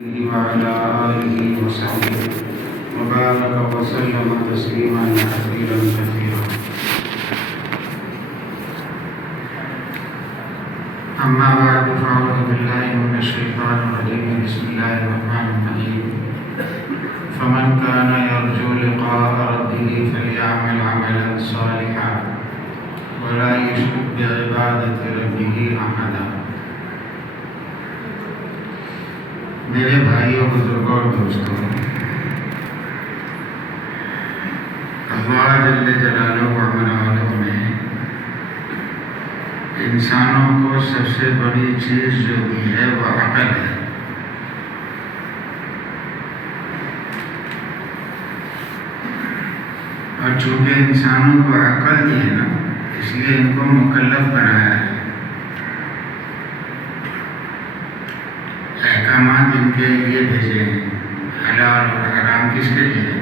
وعلى آله وصحبه وبارك وسلم تسليما كثيرا كثيرا. أما بعد فأعوذ بالله من الشيطان الرجيم. بسم الله الرحمن الرحيم. فمن كان يرجو لقاء ربه فليعمل عملا صالحا ولا يشرك بعبادة ربه أحدا. میرے بھائیوں، بزرگوں اور دوستوں، اللہ جل جلالہ و علا نے انسانوں کو سب سے بڑی چیز جو دی ہے وہ عقل ہے. اور چونکہ انسانوں کو عقل دی ہے نا، اس لیے ان کو مکلف بنایا ہے. احکامات ان کے لیے بھیجے ہیں. حلال اور حرام کس کے لیے ہے؟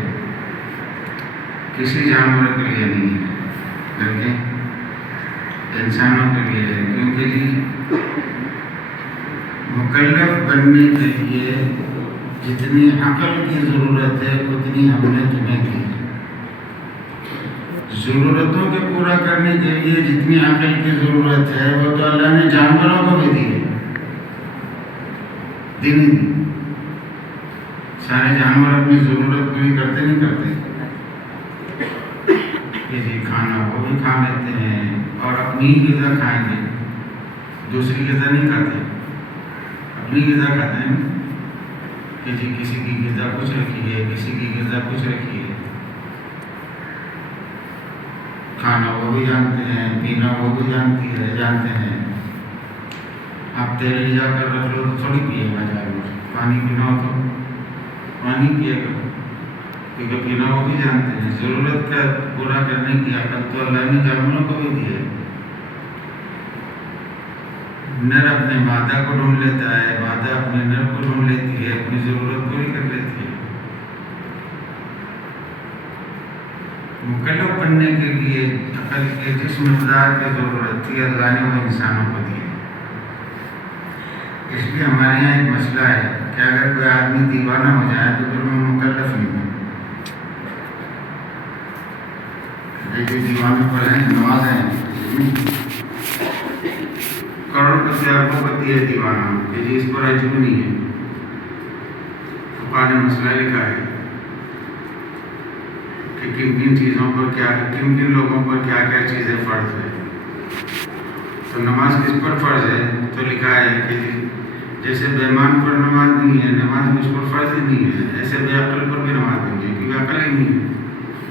کسی جانور کے لیے نہیں ہے، بلکہ انسانوں کے لیے ہے. کیونکہ مکلف بننے کے لیے جتنی عقل کی ضرورت ہے اتنی ہم نے تمہیں دی. ضرورتوں کے پورا کرنے کے لیے جتنی عقل کی ضرورت ہے وہ تو اللہ نے جانوروں کو بھی دی ہے. سارے جانور اپنی ضرورت پوری کرتے نہیں کرتے. کسی کھانا وہ بھی کھا لیتے ہیں اور اپنی غذا کھائیں گے، دوسری غذا نہیں کھاتے، اپنی غذا کھاتے ہیں. کسی کی غذا کچھ رکھی ہے، کسی کی غذا کچھ رکھی ہے. کھانا وہ بھی جانتے ہیں، پینا وہ بھی جانتے ہیں. آپ تیل لے جا کر رکھ لو تو تھوڑی پیے گا جانور. پانی پینا ہو تو پانی پیے گا، کیونکہ پینا وہ بھی جانتے ہیں. ضرورت کا پورا کرنے کی عقل تو اللہ نے جانوروں کو بھی دی ہے. نر اپنے مادہ کو ڈھونڈ لیتا ہے، مادہ اپنے نر کو ڈھونڈ لیتی ہے، اپنی ضرورت پوری کر لیتی ہے. مکلف بننے کے لیے عقل کے جس مقدار کی ضرورت تھی اللہ نے وہ انسانوں کو دی. اس لیے ہمارے یہاں ایک مسئلہ ہے کہ اگر کوئی آدمی دیوانہ ہو جائے تو پھر وہ مکلف نہیں ہو. دیکھیے دیوانے پر ہیں، نماز ہیں، کروڑ روپیہ اربوں ہے دیوانہ کہ جی اس پر عجب نہیں ہے. فقہ نے مسئلہ لکھا ہے کہ کن کن چیزوں پر کن لوگوں پر کیا چیزیں فرض ہے. تو نماز کس پر فرض ہے؟ تو لکھا ہے کہ جیسے بے ایمان پر نماز نہیں ہے، نماز اس پر فرض ہی نہیں ہے، ایسے بے عقل پر بھی نماز نہیں ہے، کیونکہ عقل ہی نہیں ہے.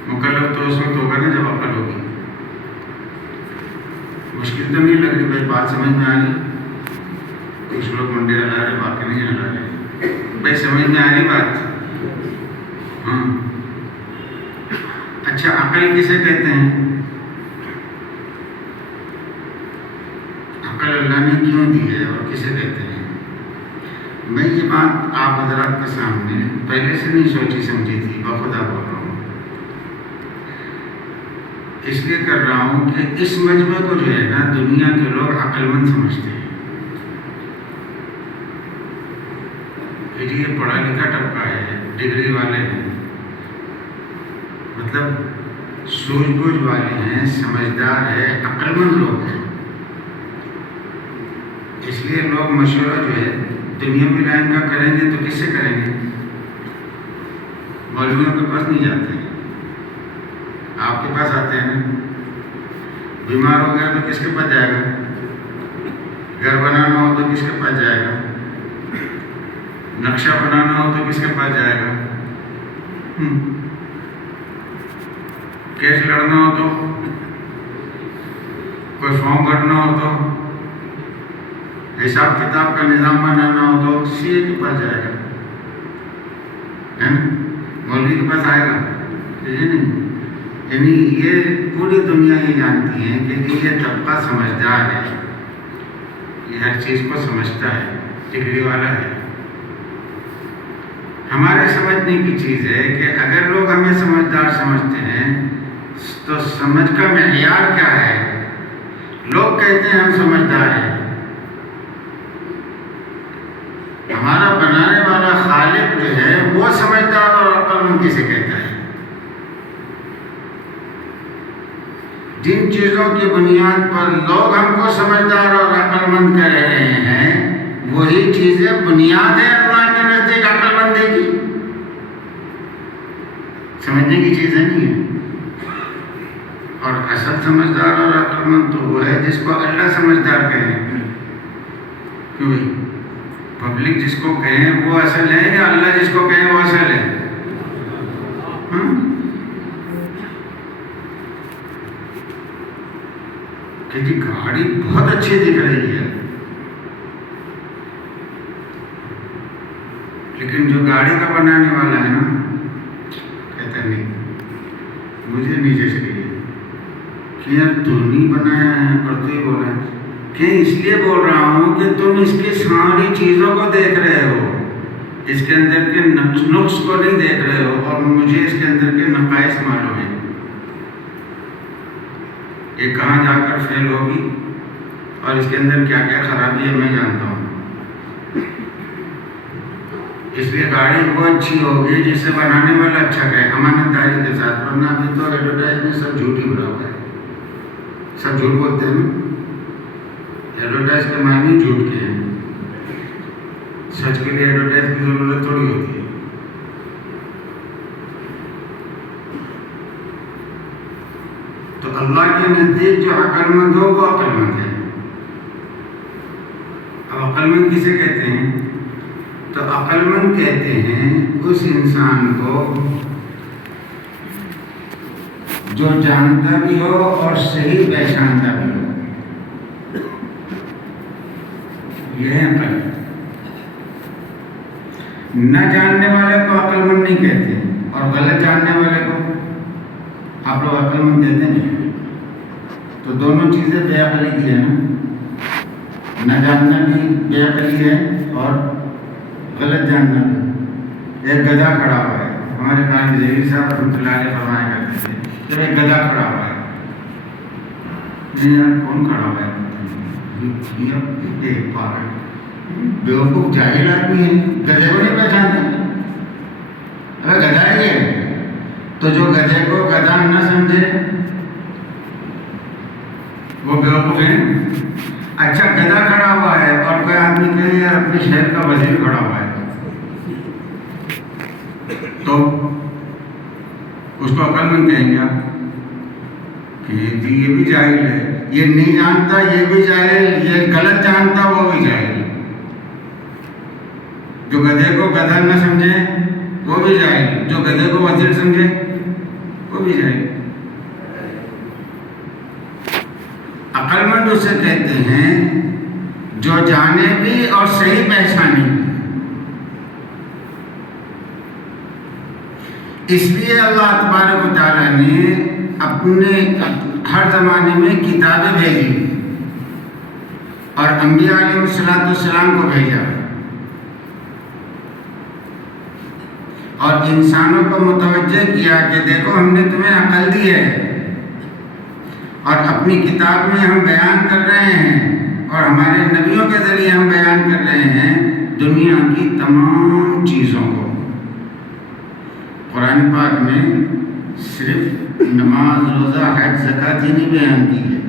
مکلف تو اس وقت ہوگا نا جب عقل ہوگی. مشکل تو نہیں لگ رہی بھائی، بات سمجھ میں آ رہی؟ کچھ لوگ منڈے ہلا رہے، باقی نہیں ہلا رہے. بھائی سمجھ میں آ رہی بات؟ ہاں. اچھا، عقل کسے کہتے ہیں؟ عقل اللہ نے کیوں دی ہے اور کسے کہتے ہیں؟ میں یہ بات آپ حضرات کے سامنے پہلے سے نہیں سوچی سمجھی تھی، بخدا بول رہا ہوں. اس لیے کر رہا ہوں کہ اس مجمع کو جو ہے نا دنیا کے لوگ عقل مند سمجھتے ہیں. کہ یہ پڑھا لکھا طبقہ ہے، ڈگری والے ہیں، مطلب سوجھ بوجھ والے ہیں، سمجھدار ہے، عقل مند لوگ ہیں. اس لیے لوگ مشورہ جو ہے دنیاوی لائن کا کریں گے تو کس سے کریں گے؟ مولویوں کے پاس نہیں جاتے ہیں، آپ کے پاس آتے ہیں. بیمار ہو گیا تو کس کے پاس جائے گا؟ گھر بنانا ہو تو کس کے پاس جائے گا؟ نقشہ بنانا ہو تو کس کے پاس جائے گا؟ کیس لڑنا ہو تو، کوئی فارم بھرنا ہو تو، حساب کتاب کا نظام بنانا ہو تو سی اے کے پاس جائے گا، مولوی کے پاس آئے گا. یعنی یہ پوری دنیا یہ جانتی ہے کہ یہ طبقہ سمجھدار ہے، یہ ہر چیز کو سمجھتا ہے، ڈگری والا ہے. ہمارے سمجھنے کی چیز ہے کہ اگر لوگ ہمیں سمجھدار سمجھتے ہیں تو سمجھ کا معیار کیا ہے؟ لوگ کہتے ہیں ہم سمجھدار ہیں، ہمارا بنانے والا عقل کسے کہتا ہے؟ جن چیزوں کی بنیاد پر لوگ ہم کو سمجھدار اور عقل مند کہہ رہے ہیں وہی چیزیں بنیاد ہے اللہ کے نزدیک عقل مندی کی، سمجھنے کی چیزیں نہیں ہیں۔ اور اصل سمجھدار اور عقل مند تو وہ ہے جس کو اللہ سمجھدار کہے، کیوں بھائی؟ پبلک جس کو کہیں وہ اصل ہے یا اللہ جس کو کہیں وہ اصل ہے؟ کہ جی گاڑی بہت اچھی دکھ رہی ہے، لیکن جو گاڑی کا بنانے والا ہے نا کہتا نہیں مجھے نیچے چاہیے کہ یار تو نہیں بنایا ہے اور تو ہی بول رہا ہے کہ اس لیے بول رہا ہوں کہ تم اس کی ساری چیزوں کو دیکھ رہے ہو، اس کے اندر کے نقص کو نہیں دیکھ رہے ہو، اور مجھے اس کے اندر کے نقائص معلوم ہیں، یہ کہاں جا کر فیل ہوگی اور اس کے اندر کیا کیا خرابی ہے میں جانتا ہوں۔ اس لیے گاڑی وہ اچھی ہوگی جس سے بنانے والا اچھا کہے، امانت داری کے ساتھ، ورنہ ابھی تو ایڈورٹائز میں سب جھوٹ ہی بھرا ہوا ہے، سب جھوٹ بولتے ہیں، ایڈورٹائز کے معنی جھوٹ کے ہیں، سچ کے لیے ایڈورٹائز کی ضرورت تھوڑی ہوتی ہے۔ تو اللہ کے نزدیک جو عقل مند ہو وہ عقل مند ہے۔ اب عقل مند کسے کہتے ہیں؟ تو عقل مند کہتے ہیں اس انسان کو جو جانتا بھی ہو اور صحیح پہچانتا بھی ہو، یہ ہے عقل۔ نہ جاننے والے کو عقل مند نہیں کہتے، اور غلط جاننے والے کو آپ لوگ عقل مند کہتے ہیں۔ تو دونوں چیزیں بے عقلی کی ہے نا، نہ جاننا بھی بے عقلی ہے اور غلط جاننا بھی۔ ایک گدھا کھڑا ہوا ہے، ہمارے قاضی ذیلی صاحب رحمۃ اللہ علیہ فرمایا کرتے تھے جب ایک گدھا کھڑا ہوا ہے، نہیں یار کون کھڑا ہوا ہے؟ ایک پاگل بیوقوف جاہل آدمی ہے، گدھے کو نہیں پہچانتا۔ اگر گدھا ہی ہے تو جو گدھے کو گدھا نہ سمجھے وہ بیوقوف ہے۔ اچھا گدھا کھڑا ہوا ہے اور کوئی آدمی کہے یار اپنے شہر کا وزیر کھڑا ہوا ہے تو اس کو عقل مند کہیں گے آپ کہ یہ بھی جاہل ہے، یہ نہیں جانتا یہ بھی جاہل، یہ غلط جانتا وہ بھی جاہل۔ جو گدھے کو گدھا نہ سمجھے وہ بھی جاہل، جو گدھے کو وزیر سمجھے وہ بھی جاہل۔ عقل مند اسے کہتے ہیں جو جانے بھی اور صحیح پہچانے بھی۔ اس لیے اللہ تبارک و تعالیٰ نے اپنے ہر زمانے میں کتابیں بھیجی اور انبیاء علیہ السلام کو بھیجا، اور انسانوں کو متوجہ کیا کہ دیکھو ہم نے تمہیں عقل دی ہے اور اپنی کتاب میں ہم بیان کر رہے ہیں اور ہمارے نبیوں کے ذریعے ہم بیان کر رہے ہیں دنیا کی تمام چیزوں کو۔ قرآن پاک میں صرف نماز روزہ حج زکوٰۃ ہی نہیں بیان کی ہے،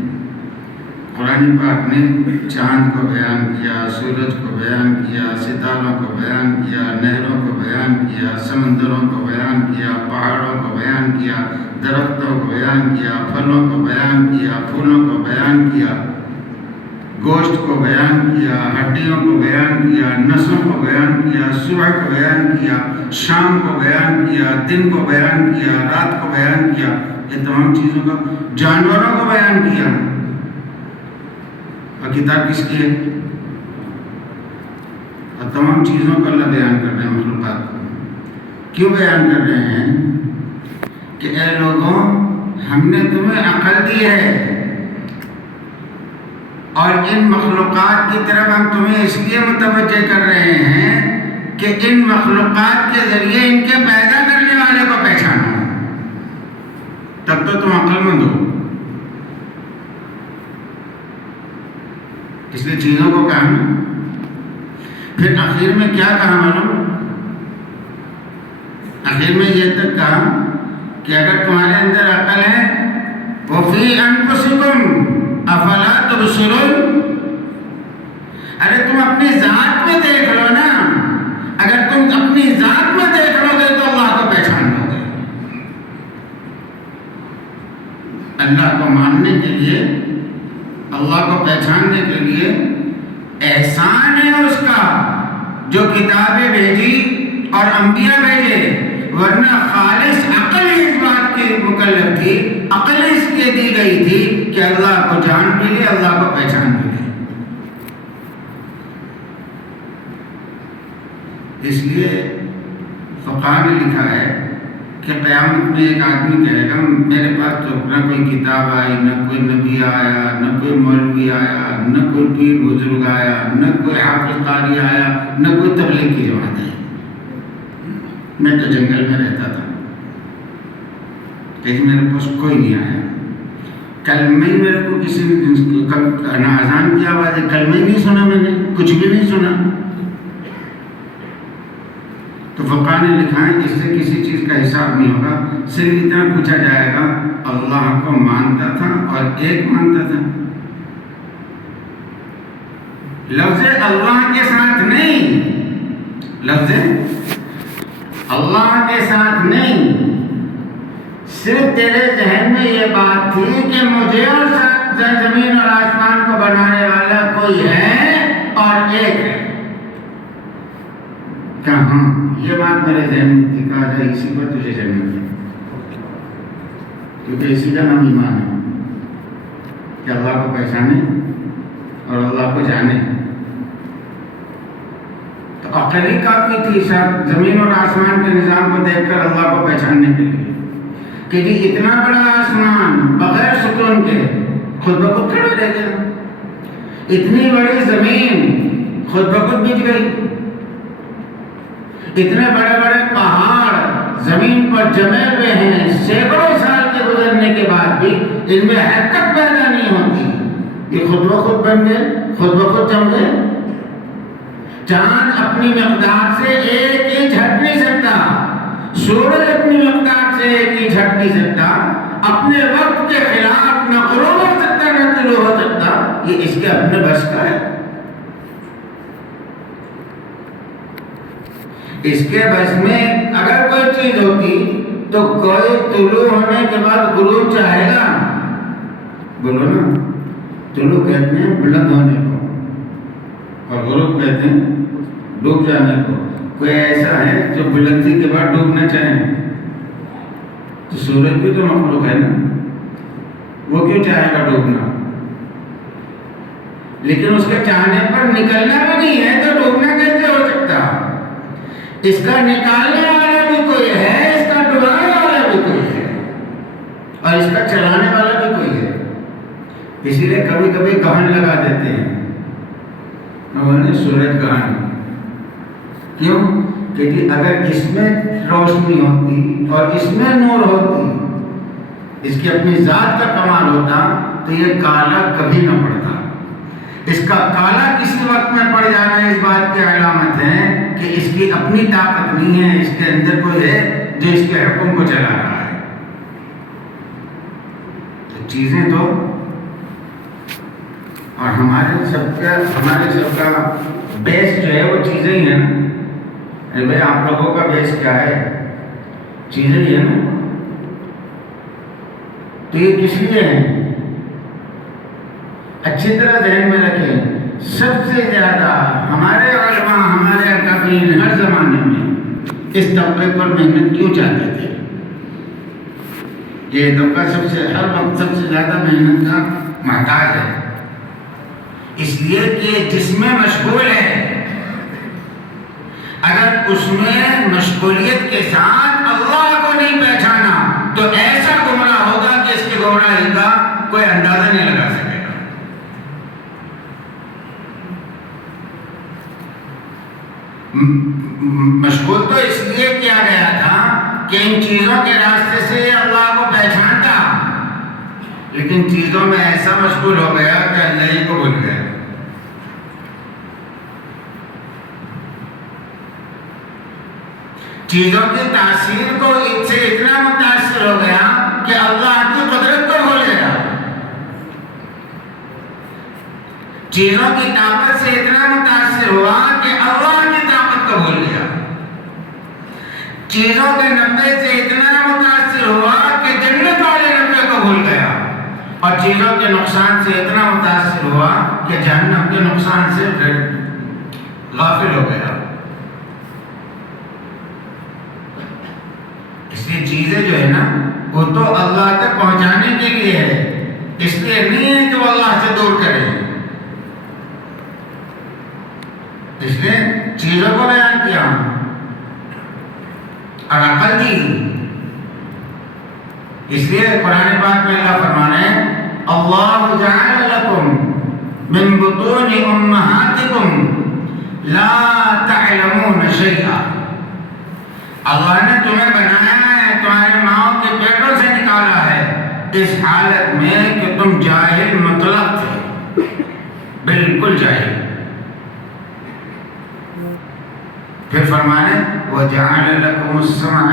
قرآن پاک نے چاند کو بیان کیا، سورج کو بیان کیا، ستاروں کو بیان کیا، نہروں کو بیان کیا، سمندروں کو بیان کیا، پہاڑوں کو بیان کیا، درختوں کو بیان کیا، پھلوں کو بیان کیا، پھولوں کو بیان کیا، گوشت کو بیان کیا، ہڈیوں کو بیان کیا، نسوں کو بیان کیا، صبح کو بیان کیا، شام کو بیان کیا، دن کو بیان کیا، رات کو بیان کیا، یہ تمام چیزوں کا، جانوروں کو بیان کیا۔ اور کتاب کس کی ہے؟ اور تمام چیزوں کو اللہ بیان کر رہے ہیں، مخلوقات کو کیوں بیان کر رہے ہیں؟ کہ اے لوگوں ہم نے تمہیں عقل دی ہے اور ان مخلوقات کی طرف ہم تمہیں اس لیے متوجہ کر رہے ہیں کہ ان مخلوقات کے ذریعے ان کے پیدا کرنے والے کو پہچانو، تب تو تم عقل مند ہو۔ اس لیے چیزوں کو کہا، پھر آخر میں کیا کہا معلوم؟ آخر میں یہ تک کہا کہ اگر تمہارے اندر عقل ہے وَفِي أَنفُسِكُمْ أَفَلَا تُبْصِرُونَ، ارے تم اپنی ذات میں دیکھ لو نا، اگر تم اپنی ذات میں دیکھ لو گے تو اللہ کو پہچان لو گے۔ اللہ کو ماننے کے لیے، اللہ کو پہچاننے کے لیے احسان ہے اس کا جو کتابیں بھیجی اور انبیاء بھیجے، ورنہ خالص عقل اس بات کی مکلف تھی، عقل اس لیے دی گئی تھی کہ اللہ کو جان بھی لے، اللہ کو پہچان بھی لے۔ اس لیے فقہ نے لکھا ہے کہ قیامت میں ایک آدمی کہے گا میرے پاس تو نہ کوئی کتاب آئی، نہ کوئی نبی آیا، نہ کوئی مولوی آیا، نہ کوئی پیر بزرگ آیا، نہ کوئی حافظ قاری آیا، نہ کوئی تبلیغ کی جماعت آئی، میں تو جنگل میں رہتا تھا لیکن میرے پاس کوئی نہیں آیا، کلمہ ہی میرے کو کسی نے اذان کی آواز ہے، کلمہ ہی نہیں سنا، میں نے کچھ بھی نہیں سنا۔ تو فقہ نے لکھا ہے اس سے کسی چیز کا حساب نہیں ہوگا، صرف اتنا پوچھا جائے گا اللہ کو مانتا تھا اور ایک مانتا تھا، لفظ اللہ کے ساتھ نہیں، لفظ اللہ کے ساتھ نہیں، صرف تیرے ذہن میں یہ بات تھی کہ مجھے اور زمین اور آسمان کو بنانے والا کوئی ہے اور ایک ہے، کہاں یہ بات میرے ذہن میں تھی، کہا جائے اسی پر تجھے جنت ہے، کیونکہ اسی کا نام ایمان ہے کہ اللہ کو پہچانے اور اللہ کو جانے۔ تو عقل ہی کافی تھی شاید زمین اور آسمان کے نظام کو دیکھ کر اللہ کو پہچاننے کے لیے کہ جی اتنا بڑا آسمان بغیر ستون کے خود بخود کھڑا رہ گیا، اتنی بڑی زمین خود بخود بچ گئی، اتنے بڑے بڑے پہاڑ زمین پر جمے ہوئے ہیں، سینکڑوں سال کے گزرنے کے بعد بھی ان میں حرکت پیدا نہیں ہوتی، یہ خود بخود بن گئے، خود بخود جم گئے۔ چاند اپنی مقدار سے ایک انچ ہٹ نہیں سکتا، سورج اپنی مقدار سے ایک انچ ہٹ نہیں سکتا، اپنے وقت کے خلاف نہ غروب ہو سکتا نہ طلوع ہو سکتا، یہ اس کے اپنے بس کا ہے۔ اس کے بس میں اگر کوئی چیز ہوتی تو کوئی طلوع ہونے کے بعد غروب چاہے گا، بولو نا، طلوع کہتے ہیں بلند ہونے کو اور غروب کہتے ہیں ڈوب جانے کو۔ کوئی ایسا ہے جو بلندی کے بعد ڈوبنا چاہے؟ تو سورج بھی تو مخلوق ہے نا، وہ کیوں چاہے گا ڈوبنا؟ لیکن اس کے چاہنے پر نکلنا بھی نہیں ہے تو ڈوبنا کیسے ہو سکتا؟ اس کا نکالنے والا بھی کوئی ہے، اس کا ڈبانے والا بھی کوئی ہے اور اس کا چلانے والا بھی کوئی ہے۔ اسی لیے کبھی کبھی گہن لگا دیتے ہیں، سورج گہن، کیوں کہ جی اگر اس میں روشنی ہوتی اور اس میں نور ہوتی، اس کی اپنی ذات کا کمال ہوتا تو یہ کالا کبھی نہ پڑتا۔ اس کا کالا کسی وقت میں پڑ جانا اس بات کی علامت ہے کہ اس کی اپنی طاقت نہیں ہے، اس کے اندر کوئی ہے جو اس کے حکم کو چلا رہا ہے۔ تو چیزیں تو اور ہمارے سب کا بیس جو ہے وہ چیزیں ہی ہیں نا۔ بھائی آپ لوگوں کا بیس کیا ہے؟ چیزیں ہی ہے نا۔ تو یہ کس لیے ہے؟ اچھی طرح ذہن میں رکھیں، سب سے زیادہ ہمارے علماء، ہمارے اکابرین ہر زمانے میں اس طبقے پر محنت کیوں چاہتے تھے؟ یہ طبقہ ہر وقت سب سے زیادہ محنت کا محتاج ہے، اس لیے کہ جس میں مشغول ہے، اگر اس میں مشغولیت کے ساتھ اللہ کو نہیں پہچانا تو ایسا گمراہ ہوگا کہ اس کی گمراہی کا کوئی اندازہ نہیں لگا سکے گا۔ مشغول تو اس لیے کیا گیا تھا کہ ان چیزوں کے راستے سے اللہ کو پہچانتا، لیکن چیزوں میں ایسا مشغول ہو گیا کہ اللہ ہی کو بھول گیا۔ چیزوں کی تاثیر کو اس سے اتنا متاثر ہو گیا کہ اللہ کی قدرت کو بھول گیا، چیزوں کی طاقت سے اتنا متاثر ہوا کہ اللہ کی طاقت کو بھول گیا، چیزوں کے نفع سے اتنا متاثر ہوا کہ جنت والے نفع کو بھول گیا، اور چیزوں کے نقصان سے اتنا متاثر ہوا کہ جہنم کے نقصان سے غافل ہو گیا۔ اس لیے چیزیں جو ہے نا وہ تو اللہ تک پہنچانے کے لیے ہے، اس لیے نہیں ہے کہ وہ اللہ سے دور کرے، اس لیے چیزوں کو بیان کیا اور عقل دی۔ اس لیے قرآن پاک میں اللہ فرمانا ہے اللہ جعل لکم من بطون امہاتکم لا تعلمون شیئا، اللہ نے تمہیں بنایا ہے، تمہارے ماؤں کے پیٹوں سے نکالا ہے اس حالت میں کہ تم جاہل مطلق تھے، بالکل جاہل۔ پھر فرمانے وَجَعَلَ لَكُمُ السَّمْعَ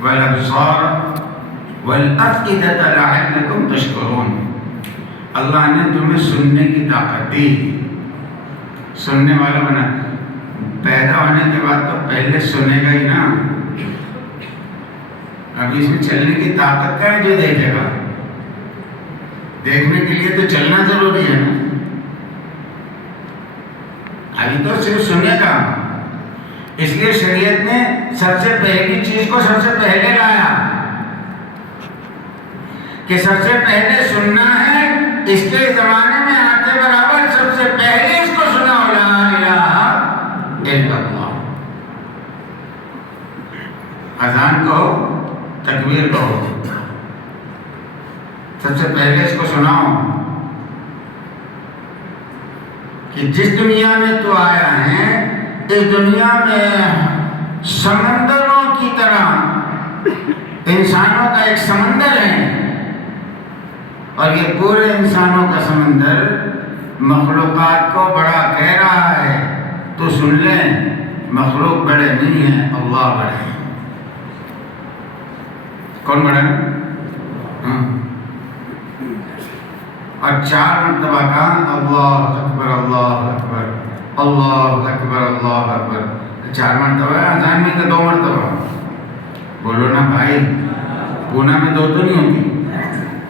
وَالْأَبْصَارَ وَالْأَفْئِدَةَ لَعَلَّكُمْ تَشْكُرُونَ، اللہ نے تمہیں سننے کی طاقت دی، سننے والا بنا۔ پیدا ہونے کے بعد تو پہلے سنے گا ہی نا، اب اس میں چلنے کی طاقت کا ہے جو دیکھے گا، دیکھنے کے لیے تو چلنا ضروری ہے نا، ابھی تو صرف سنے گا۔ اس لیے شریعت نے سب سے پہلی چیز کو سب سے پہلے لایا کہ سب سے پہلے سننا ہے، اس کے زمانے میں آتے برابر سب سے پہلے اس کو سنا ہو لا الہ الا اللہ، اذان کہو تکبیر کہو، سب سے پہلے اس کو سناؤ کہ جس دنیا میں تو آیا ہے اس دنیا میں سمندروں کی طرح انسانوں کا ایک سمندر ہے، اور یہ پورے انسانوں کا سمندر مخلوقات کو بڑا کہہ رہا ہے، تو سن لیں مخلوق بڑے نہیں ہیں، اللہ بڑے ہیں۔ کون بڑا ہے؟ اور 4 مرتبہ کا اللہ اکبر اللہ اکبر اللہ اکبر اللہ اکبر، 4 مرتبہ ہے، اذان میں تو 2 مرتبہ، بولو نا بھائی، پونا میں 2 تو نہیں ہوتی،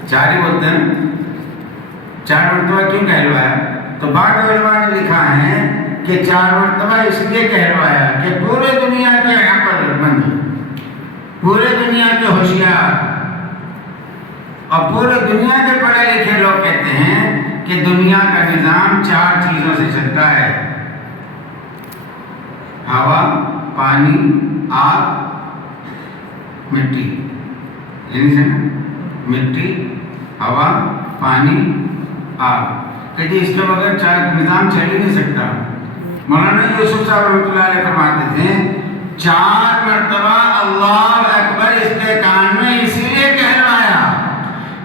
4 ہی بولتے ہیں۔ 4 مرتبہ کیوں کہلوایا؟ تو بعض علماء نے لکھا ہے کہ 4 مرتبہ اس لیے کہلوایا کہ پورے دنیا کے عقل مند، پورے دنیا کے ہوشیار اور پورے دنیا کے پڑھے لکھے لوگ کہتے ہیں کہ دنیا کا نظام 4 چیزوں سے چلتا ہے، ہوا، پانی، آگ، مٹی، یعنی سے مٹی، ہوا، پانی، آگ، کہ جی اس کے بغیر نظام چل ہی نہیں سکتا۔ مولانا یوسف صاحب رحمۃ اللہ علیہ فرماتے تھے 4 مرتبہ اللہ اکبر اس کے کان میں اسی لیے کہلوایا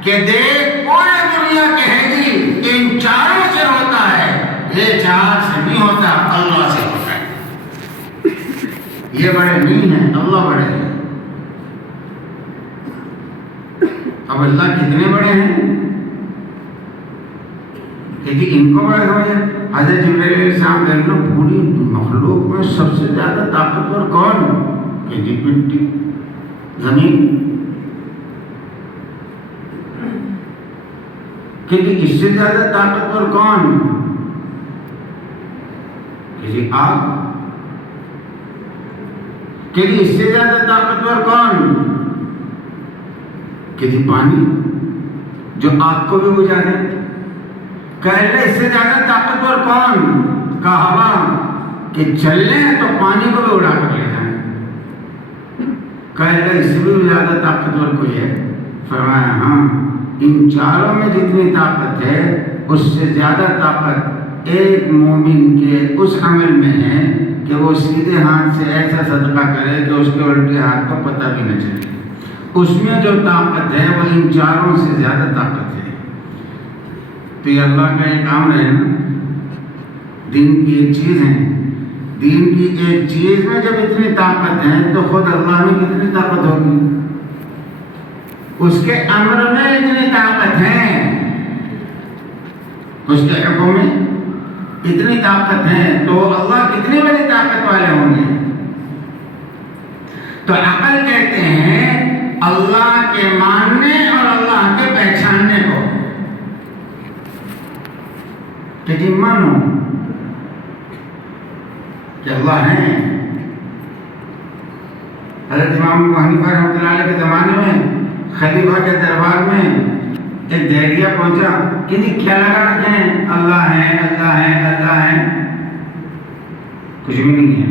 کہ دیکھ پوری دنیا کہے گی ان 4 سے ہوتا ہے، یہ 4 سے نہیں ہوتا، اللہ سے ہوتا ہے، یہ بڑے نہیں ہیں، اللہ بڑے ہیں۔ اب اللہ کتنے بڑے ہیں کہ ان کو بڑے سمجھے؟ حضرت جبرائیل علیہ السلام کہنے لو پوری مخلوق میں سب سے زیادہ طاقتور کون؟ کہ جی مٹی، زمین، کہ جی اس سے زیادہ طاقتور کون؟ کہ جی آگ، کہ جی اس سے زیادہ طاقتور کون؟ کہ جی پانی جو آگ کو بھی بجھا دے۔ کہلے اس سے زیادہ طاقتور کون؟ کا ہوا، کہ چلنے تو پانی کو بھی اڑا کر لے جائیں۔ کہلے اس سے بھی زیادہ طاقتور کوئی ہے؟ فرمایا ہاں، ان 4 میں جتنی طاقت ہے اس سے زیادہ طاقت ایک مومن کے اس عمل میں ہے کہ وہ سیدھے ہاتھ سے ایسا صدقہ کرے کہ اس کے الٹے ہاتھ کو پتہ بھی نہ چلے، اس میں جو طاقت ہے وہ ان 4 سے زیادہ طاقت ہے۔ تو یہ اللہ کا ایک کام ہے نا، دین کی ایک چیز ہے دین کی ایک چیز میں جب اتنی طاقت ہے تو خود اللہ میں کتنی طاقت ہوگی؟ اس کے امر میں اتنی طاقت ہے، اس کے حکم میں اتنی طاقت ہے، تو اللہ کتنی بڑی طاقت والے ہوں گے؟ تو عقل کہتے ہیں اللہ کے ماننے اور اللہ کے پہچاننے کو، کہ جی مانو کہ اللہ ہے۔ حضرت امام ابو حنیفہ رحمۃ اللہ علیہ کے زمانے میں خلیفہ کے دربار میں ایک دہلیہ پہنچا کہ جی کیا لگا رکھے ہیں؟ اللہ ہے، اللہ ہے، اللہ ہے۔ کچھ بھی نہیں ہے،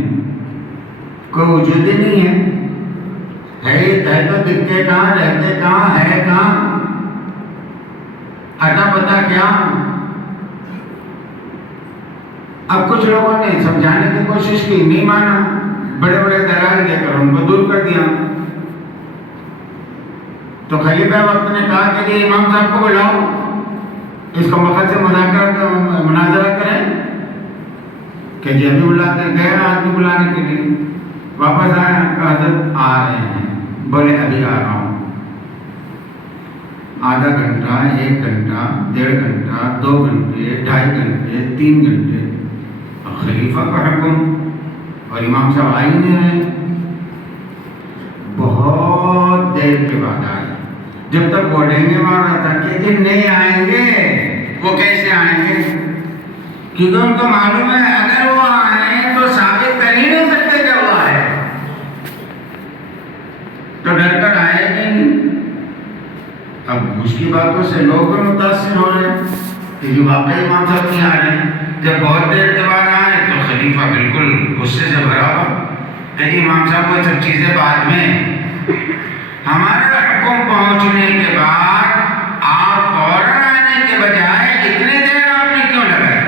کوئی وجود ہی نہیں ہے، ہے تو دکھتے کہاں، رہتے کہاں، ہے کہاں، اٹا پتا کیا؟ اب کچھ لوگوں نے سمجھانے کی کوشش کی، نہیں مانا، بڑے بڑے دلائل دے کر ان کو دور کر دیا۔ تو خلیفہ وقت نے کہا کہ یہ امام صاحب کو بلاؤ، اس کو وقت سے مناظرہ کریں، کہ جی ابھی بلاتے گیا آدمی بلانے کے لیے، واپس آیا، کہا حضرت آ رہے ہیں، بولے ابھی آ رہا ہوں۔ آدھا گھنٹہ، 1 گھنٹہ، 1.5 گھنٹہ، 2 گھنٹے، 2.5 گھنٹے، 3 گھنٹے، خلیفہ کا حکم اور امام صاحب آئی نہیں رہے۔ بہت دیر کے بعد آئے، جب تک وہ ڈینگے مار رہا تھا کہ دن نہیں آئیں گے، وہ کیسے آئیں گے؟ کیونکہ ان کو معلوم ہے اگر وہ آئیں تو ثابت کر ہی نہیں سکتے کہ وہ آئے، تو ڈر کر آئے گی نہیں۔ اب اس کی باتوں سے لوگ بھی متاثر ہو رہے ہیں کہ یہ واقعی امام صاحب نہیں آ رہے ہیں۔ جب بہت دیر کے بعد آئے تو خلیفہ بالکل غصے سے بھرا ہوا کہ جی امام صاحب وہ سب چیزیں بعد میں، ہمارا حکم پہنچنے کے بعد آپ فوراً آنے کے بجائے اتنے دیر آپ نے کیوں لگائی؟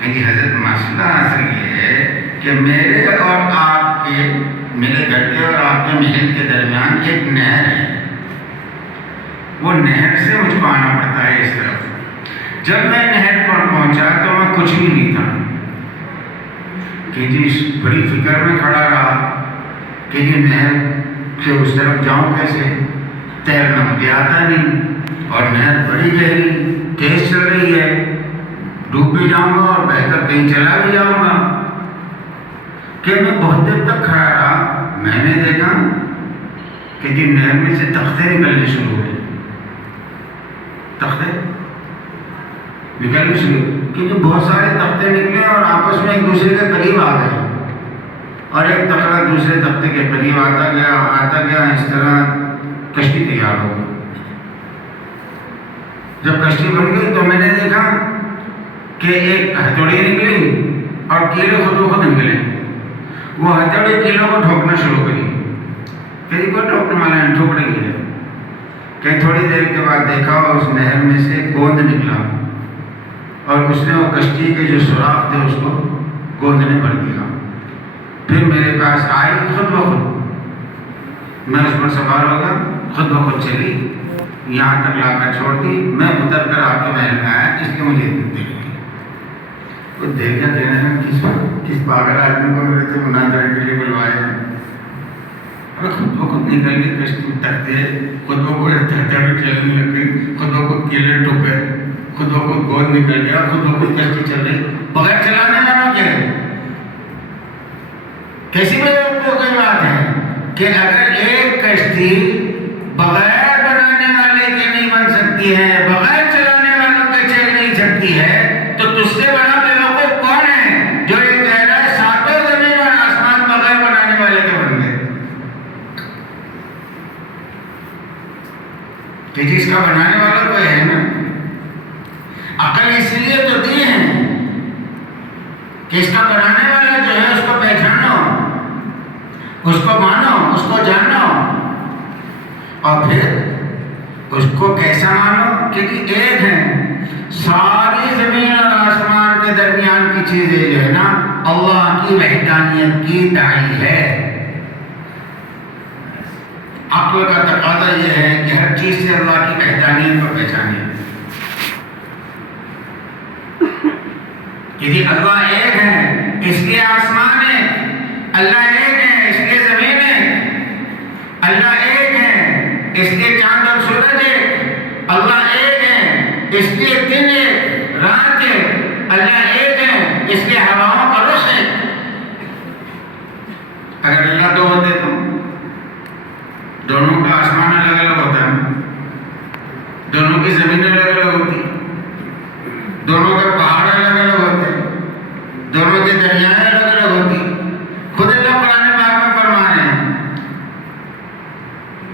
کہ جی حضرت مسئلہ اصل یہ ہے کہ میرے اور آپ کے، میرے گھر کے اور آپ کے محل کے درمیان ایک نہر ہے، وہ نہر سے مجھ کو آنا پڑتا ہے اس طرف۔ جب میں نہر پر پہنچا تو میں کچھ بھی نہیں تھا، کہ جی بڑی فکر میں کھڑا رہا کہ جی نہر سے اس طرف جاؤں کیسے، تیرنا مجھے آتا نہیں، اور نہر بڑی گہری تیز چل رہی ہے، ڈوب بھی جاؤں گا اور بہہ کر کہیں چلا بھی جاؤں گا۔ کہ میں بہت دیر تک کھڑا رہا، میں نے دیکھا کہ جی نہر میں سے تختے نکلنے شروع ہوئے، تختے نکلنے شروع، کیونکہ بہت سارے تختے نکلے اور آپس میں ایک دوسرے کے قریب آ گئے، اور ایک تختا دوسرے تختے کے قریب آتا گیا، اس طرح کشتی تیار ہو گئی۔ جب کشتی بن گئی تو میں نے دیکھا کہ ایک ہتھوڑی نکلی اور کیلے خود بخود نکلے، وہ ہتھوڑی کیلوں کو ٹھوکنا شروع کری، پھر کوئی ٹھوکنے والا ہے، ٹھوک رہی ہے۔ کہ تھوڑی دیر کے بعد دیکھا اس نہر میں سے گوند نکلا، اور اس نے وہ کشتی کے جو سوراخ تھے اس کو گوند نے بھر دیا۔ پھر میرے پاس آئی خود بخود، میں اس پر سوار ہو گیا، خود بخود چلی، یہاں تک لا کر چھوڑ دی۔ میں اتر کر آپ کے محل میں آیا، اس لیے مجھے دیکھ لیا۔ وہ دیکھا دینے میں کس پاگل آدمی کو میرے سے مناظرے کے لیے بلوایا ہے۔ اور خود بخود نکل گئی کشتی، تختے خود بخود ہتھیلی چلنے لگ گئی، خود بخود کیلے ٹوک گئے، خود بخود گوند نکل گیا، خود بخود کشتی چل رہی بغیر چلانے والا کیا ہے؟ کیسی کوئی بات ہے کہ اگر ایک کشتی بغیر بنانے والے کے نہیں بن سکتی ہے، بغیر چلانے والوں کے چل نہیں سکتی ہے، تو تجھ سے بڑا بیوقوف کون ہے جو یہ کہہ رہا ہے ساتوں زمین اور آسمان بغیر بنانے والے کے بن گئے؟ کہ جس کا بنانے والا کوئی ہے نا۔ عقل اس لیے تو دی ہے کہ اس کا بنانے والا جو ہے اس کو پہچانو، اس کو مانو، اس کو جانو، اور پھر اس کو کیسا مانو کہ ایک ہے۔ ساری زمین اور آسمان کے درمیان کی چیزیں جو ہے نا اللہ کی وحدانیت کی داعی ہے۔ عقل کا تقاضا یہ ہے کہ ہر چیز سے اللہ کی وحدانیت کو پہچانے، کہ یعنی اللہ ایک ہے اس لیے آسمان ہے، اللہ ایک ہے اس لیے زمین ہے، اللہ ایک ہے اس لیے چاند اور سورج ہے، اللہ ایک ہے اس لیے دن ہے رات ہے، اللہ ایک ہے اس لیے ہواؤں کا رخ ہے۔ اگر اللہ دو ہوتے تو دونوں کا آسمان الگ الگ ہوتا ہے، دونوں کی زمین الگ الگ ہوتی، دونوں کے پہاڑ الگ الگ ہوتے، دونوں کے دریائیں الگ الگ ہوتی۔ خود اللہ قرآن پاک میں فرما رہے ہیں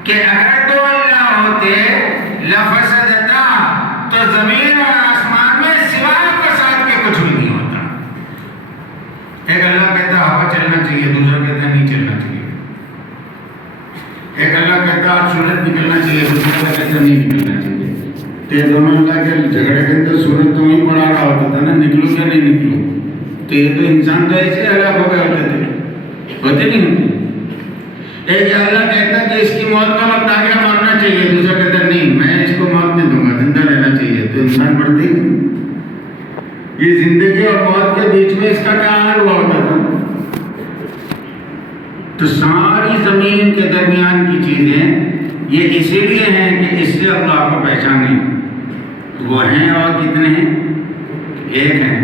کہ اگر دو اللہ ہوتے لفسدتا، تو زمین اور آسمان میں سوائے فساد کے کچھ بھی نہیں ہوتا۔ ایک اللہ کہتا ہوا چلنا چاہیے، دوسرا کہتا نہیں چلنا چاہیے۔ ایک اللہ کہتا سورج نکلنا چاہیے، دوسرا کہتا نہیں نکلنا چاہیے۔ تو یہ دونوں اللہ کے جھگڑے کے اندر سورج تو وہیں پڑا رہا ہوتا تھا نا، نکلو یا نہیں نکلو۔ تو یہ تو انسان تو ایسے ہلاک ہو گئے ہوتے تھے، ہوتے نہیں ہوتے۔ ایک اللہ کہتا کہ اس کی موت کا وقت آ گیا، مرنا چاہیے، دوسرا کہتا نہیں میں اس کو موت نہیں دوں گا، زندہ رہنا چاہیے۔ تو انسان بڑھتے ہی یہ زندگی اور موت کے بیچ میں اس کا کیا حال ہوا ہوتا تھا؟ تو ساری زمین کے درمیان کی چیزیں یہ اسی لیے ہیں کہ اس سے اللہ کو پہچانے، وہ ہیں اور کتنے ہیں؟ ایک ہیں۔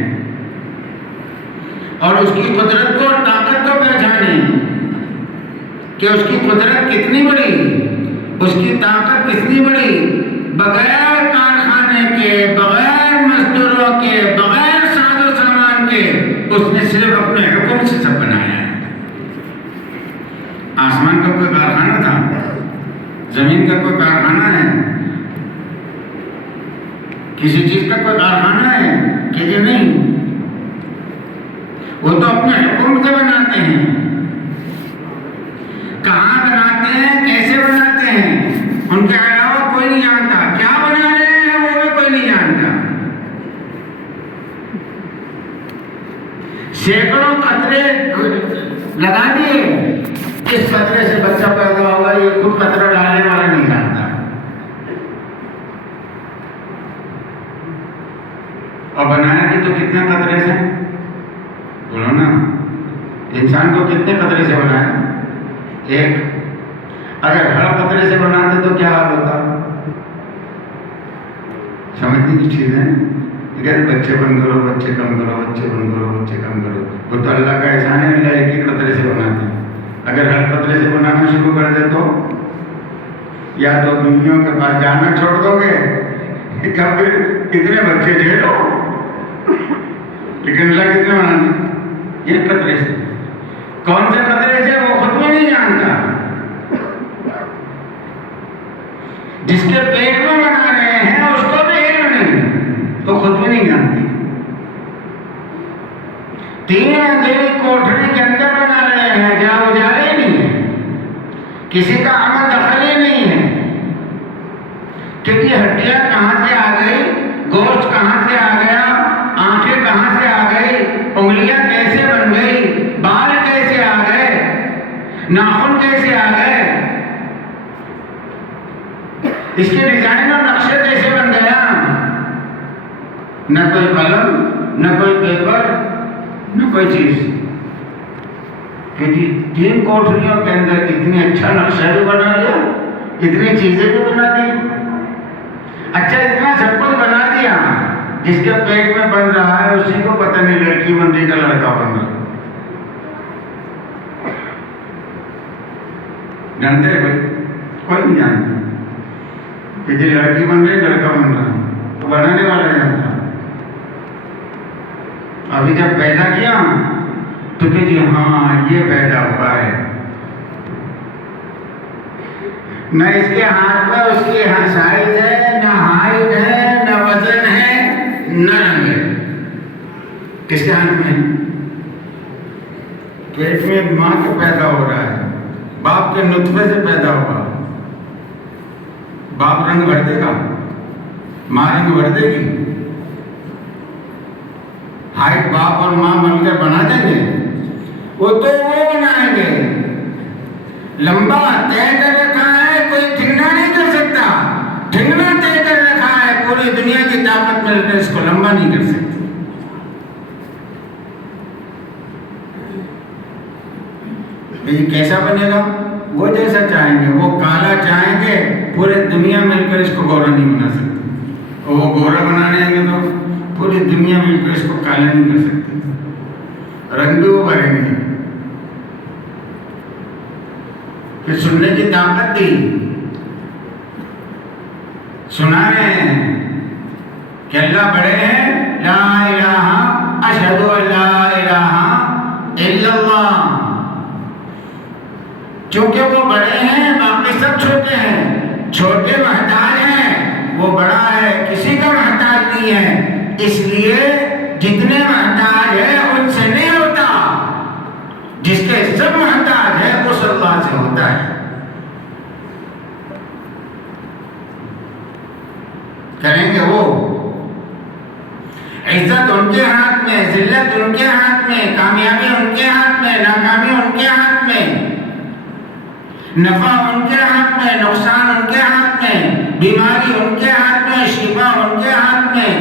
اور اس کی قدرت کو اور طاقت کو پہچانے کہ اس کی قدرت کتنی بڑی، اس کی طاقت کتنی بڑی، بغیر کارخانے کے، بغیر مزدوروں کے، بغیر ساز و سامان کے اس نے صرف اپنے حکم سے سب بنایا ہے۔ آسمان کا کوئی کارخانہ تھا؟ زمین کا کوئی کارخانہ ہے؟ کسی چیز کا کوئی کارخانہ ہے کہ یہ نہیں؟ وہ تو اپنے حکم سے بناتے ہیں۔ کہاں بناتے ہیں، کیسے بناتے ہیں، ان کے علاوہ کوئی نہیں جانتا۔ کیا بنا رہے ہیں وہ بھی کوئی نہیں جانتا۔ سینکڑوں قطرے لگا دیے، اس قطرے سے بچہ پیدا ہوگا، یہ خود قطرہ ڈالنے والا نہیں جانتا۔ اور بنایا بھی تو کتنے قطرے سے؟ بولو نا، انسان کو کتنے قطرے سے بنایا؟ ایک۔ اگر ہر قطرے سے بناتے تو کیا حال ہوتا؟ سمجھنے کی چیزیں اگر بچے بن کرو، بچے کم کرو، بچے بن کرو، بچے کم کرو، وہ تو اللہ کا احسان ہے، اللہ ایک ہی قطرے سے بناتے ہیں۔ اگر ہر قطرے سے بنانا شروع کر دے تو یا تو بیویوں کے پاس جانا چھوڑ دو گے یا پھر کتنے بچے جھیلو۔ لیکن اللہ کتنے بناتے؟ ایک قطرے سے۔ کون سے قطرے سے وہ خود بھی نہیں جانتا۔ جس کے پیٹ میں بنا رہے ہیں اس کو بھی علم نہیں، تو خود بھی نہیں جانتی۔ 3 اندھیری کوٹھری کے اندر بنا رہے ہیں جہاں اجالے ہی نہیں ہے، کسی کا عمل دخل ہی نہیں ہے، کیونکہ ہڈیاں کہاں سے آ گئی، گوشت کہاں سے آ گیا، آنکھیں کہاں سے آ گئی، انگلیاں کیسے بن گئی، بال کیسے آ گئے، ناخن کیسے آ گئے، اس کے ڈیزائن اور نقشے کیسے بن گیا۔ نہ کوئی قلم، نہ کوئی پیپر، نہ کوئی چیز۔ کہ 3 کوٹھریوں کے اندر اتنی اچھا نقشہ بھی بنا لیا، اتنی چیزیں بھی بنا دی، اچھا اتنا سب کچھ بنا دیا، جس کے پیٹ میں بن رہا ہے اسی کو پتہ نہیں لڑکی بن رہی کا لڑکا بن رہا۔ جانتے ہیں بھائی؟ کوئی نہیں جانتا کہ جی لڑکی بن رہی لڑکا بن رہا، تو بنانے والا جانتا۔ ابھی جب پیدا کیا تو کہ جی ہاں یہ پیدا ہوا ہے، نہ اس کے ہاتھ میں اس کی سائز ہے، نہ ہائٹ ہے، نہ وزن ہے، نہ رنگ ہے۔ کس کے ہاتھ میں؟ پیٹ میں ماں کے پیدا ہو رہا ہے، باپ کے نطفے سے پیدا ہوا۔ باپ رنگ بھر دے گا، ماں رنگ بھر دے گی؟ ہائٹ باپ اور ماں مل کر بنا دیں گے؟ وہ تو وہ بنائیں گے۔ لمبا طے کر رکھا ہے، کوئی ٹھنگنا نہیں کر سکتا۔ ٹھنگنا طے کر رکھا ہے، پوری دنیا کی طاقت مل کر اس کو لمبا نہیں کر سکتی۔ یہ کیسا بنے گا؟ وہ جیسا چاہیں گے. وہ کالا چاہیں گے، پورے دنیا مل کر اس کو گورا نہیں بنا سکتی. اور وہ گورا بنانے آئیں گے تو پوری دنیا مل کر اس کو کالا نہیں کر سکتی. رنگ بھی وہ بھریں گے. پھر سننے کی طاقت دی، سنا رہے ہیں کہ اللہ بڑے ہیں، لا الہ اشہد ان لا الہ الا اللہ. چونکہ وہ بڑے ہیں، باقی سب چھوٹے ہیں. چھوٹے محتاج ہیں، وہ بڑا ہے، کسی کا محتاج نہیں ہے. اس لیے جتنے محتاج ہے ان سے نہیں ہوتا، جس کے سب محتاج ہے اس اللہ سے ہوتا ہے. کریں گے وہ. عزت ان کے ہاتھ میں، ذلت ان کے ہاتھ میں، کامیابی ان کے ہاتھ میں، ناکامی ان کے ہاتھ میں، نفع ان کے ہاتھ میں، نقصان ان کے ہاتھ میں، بیماری ان کے ہاتھ میں، شفا ان کے ہاتھ میں،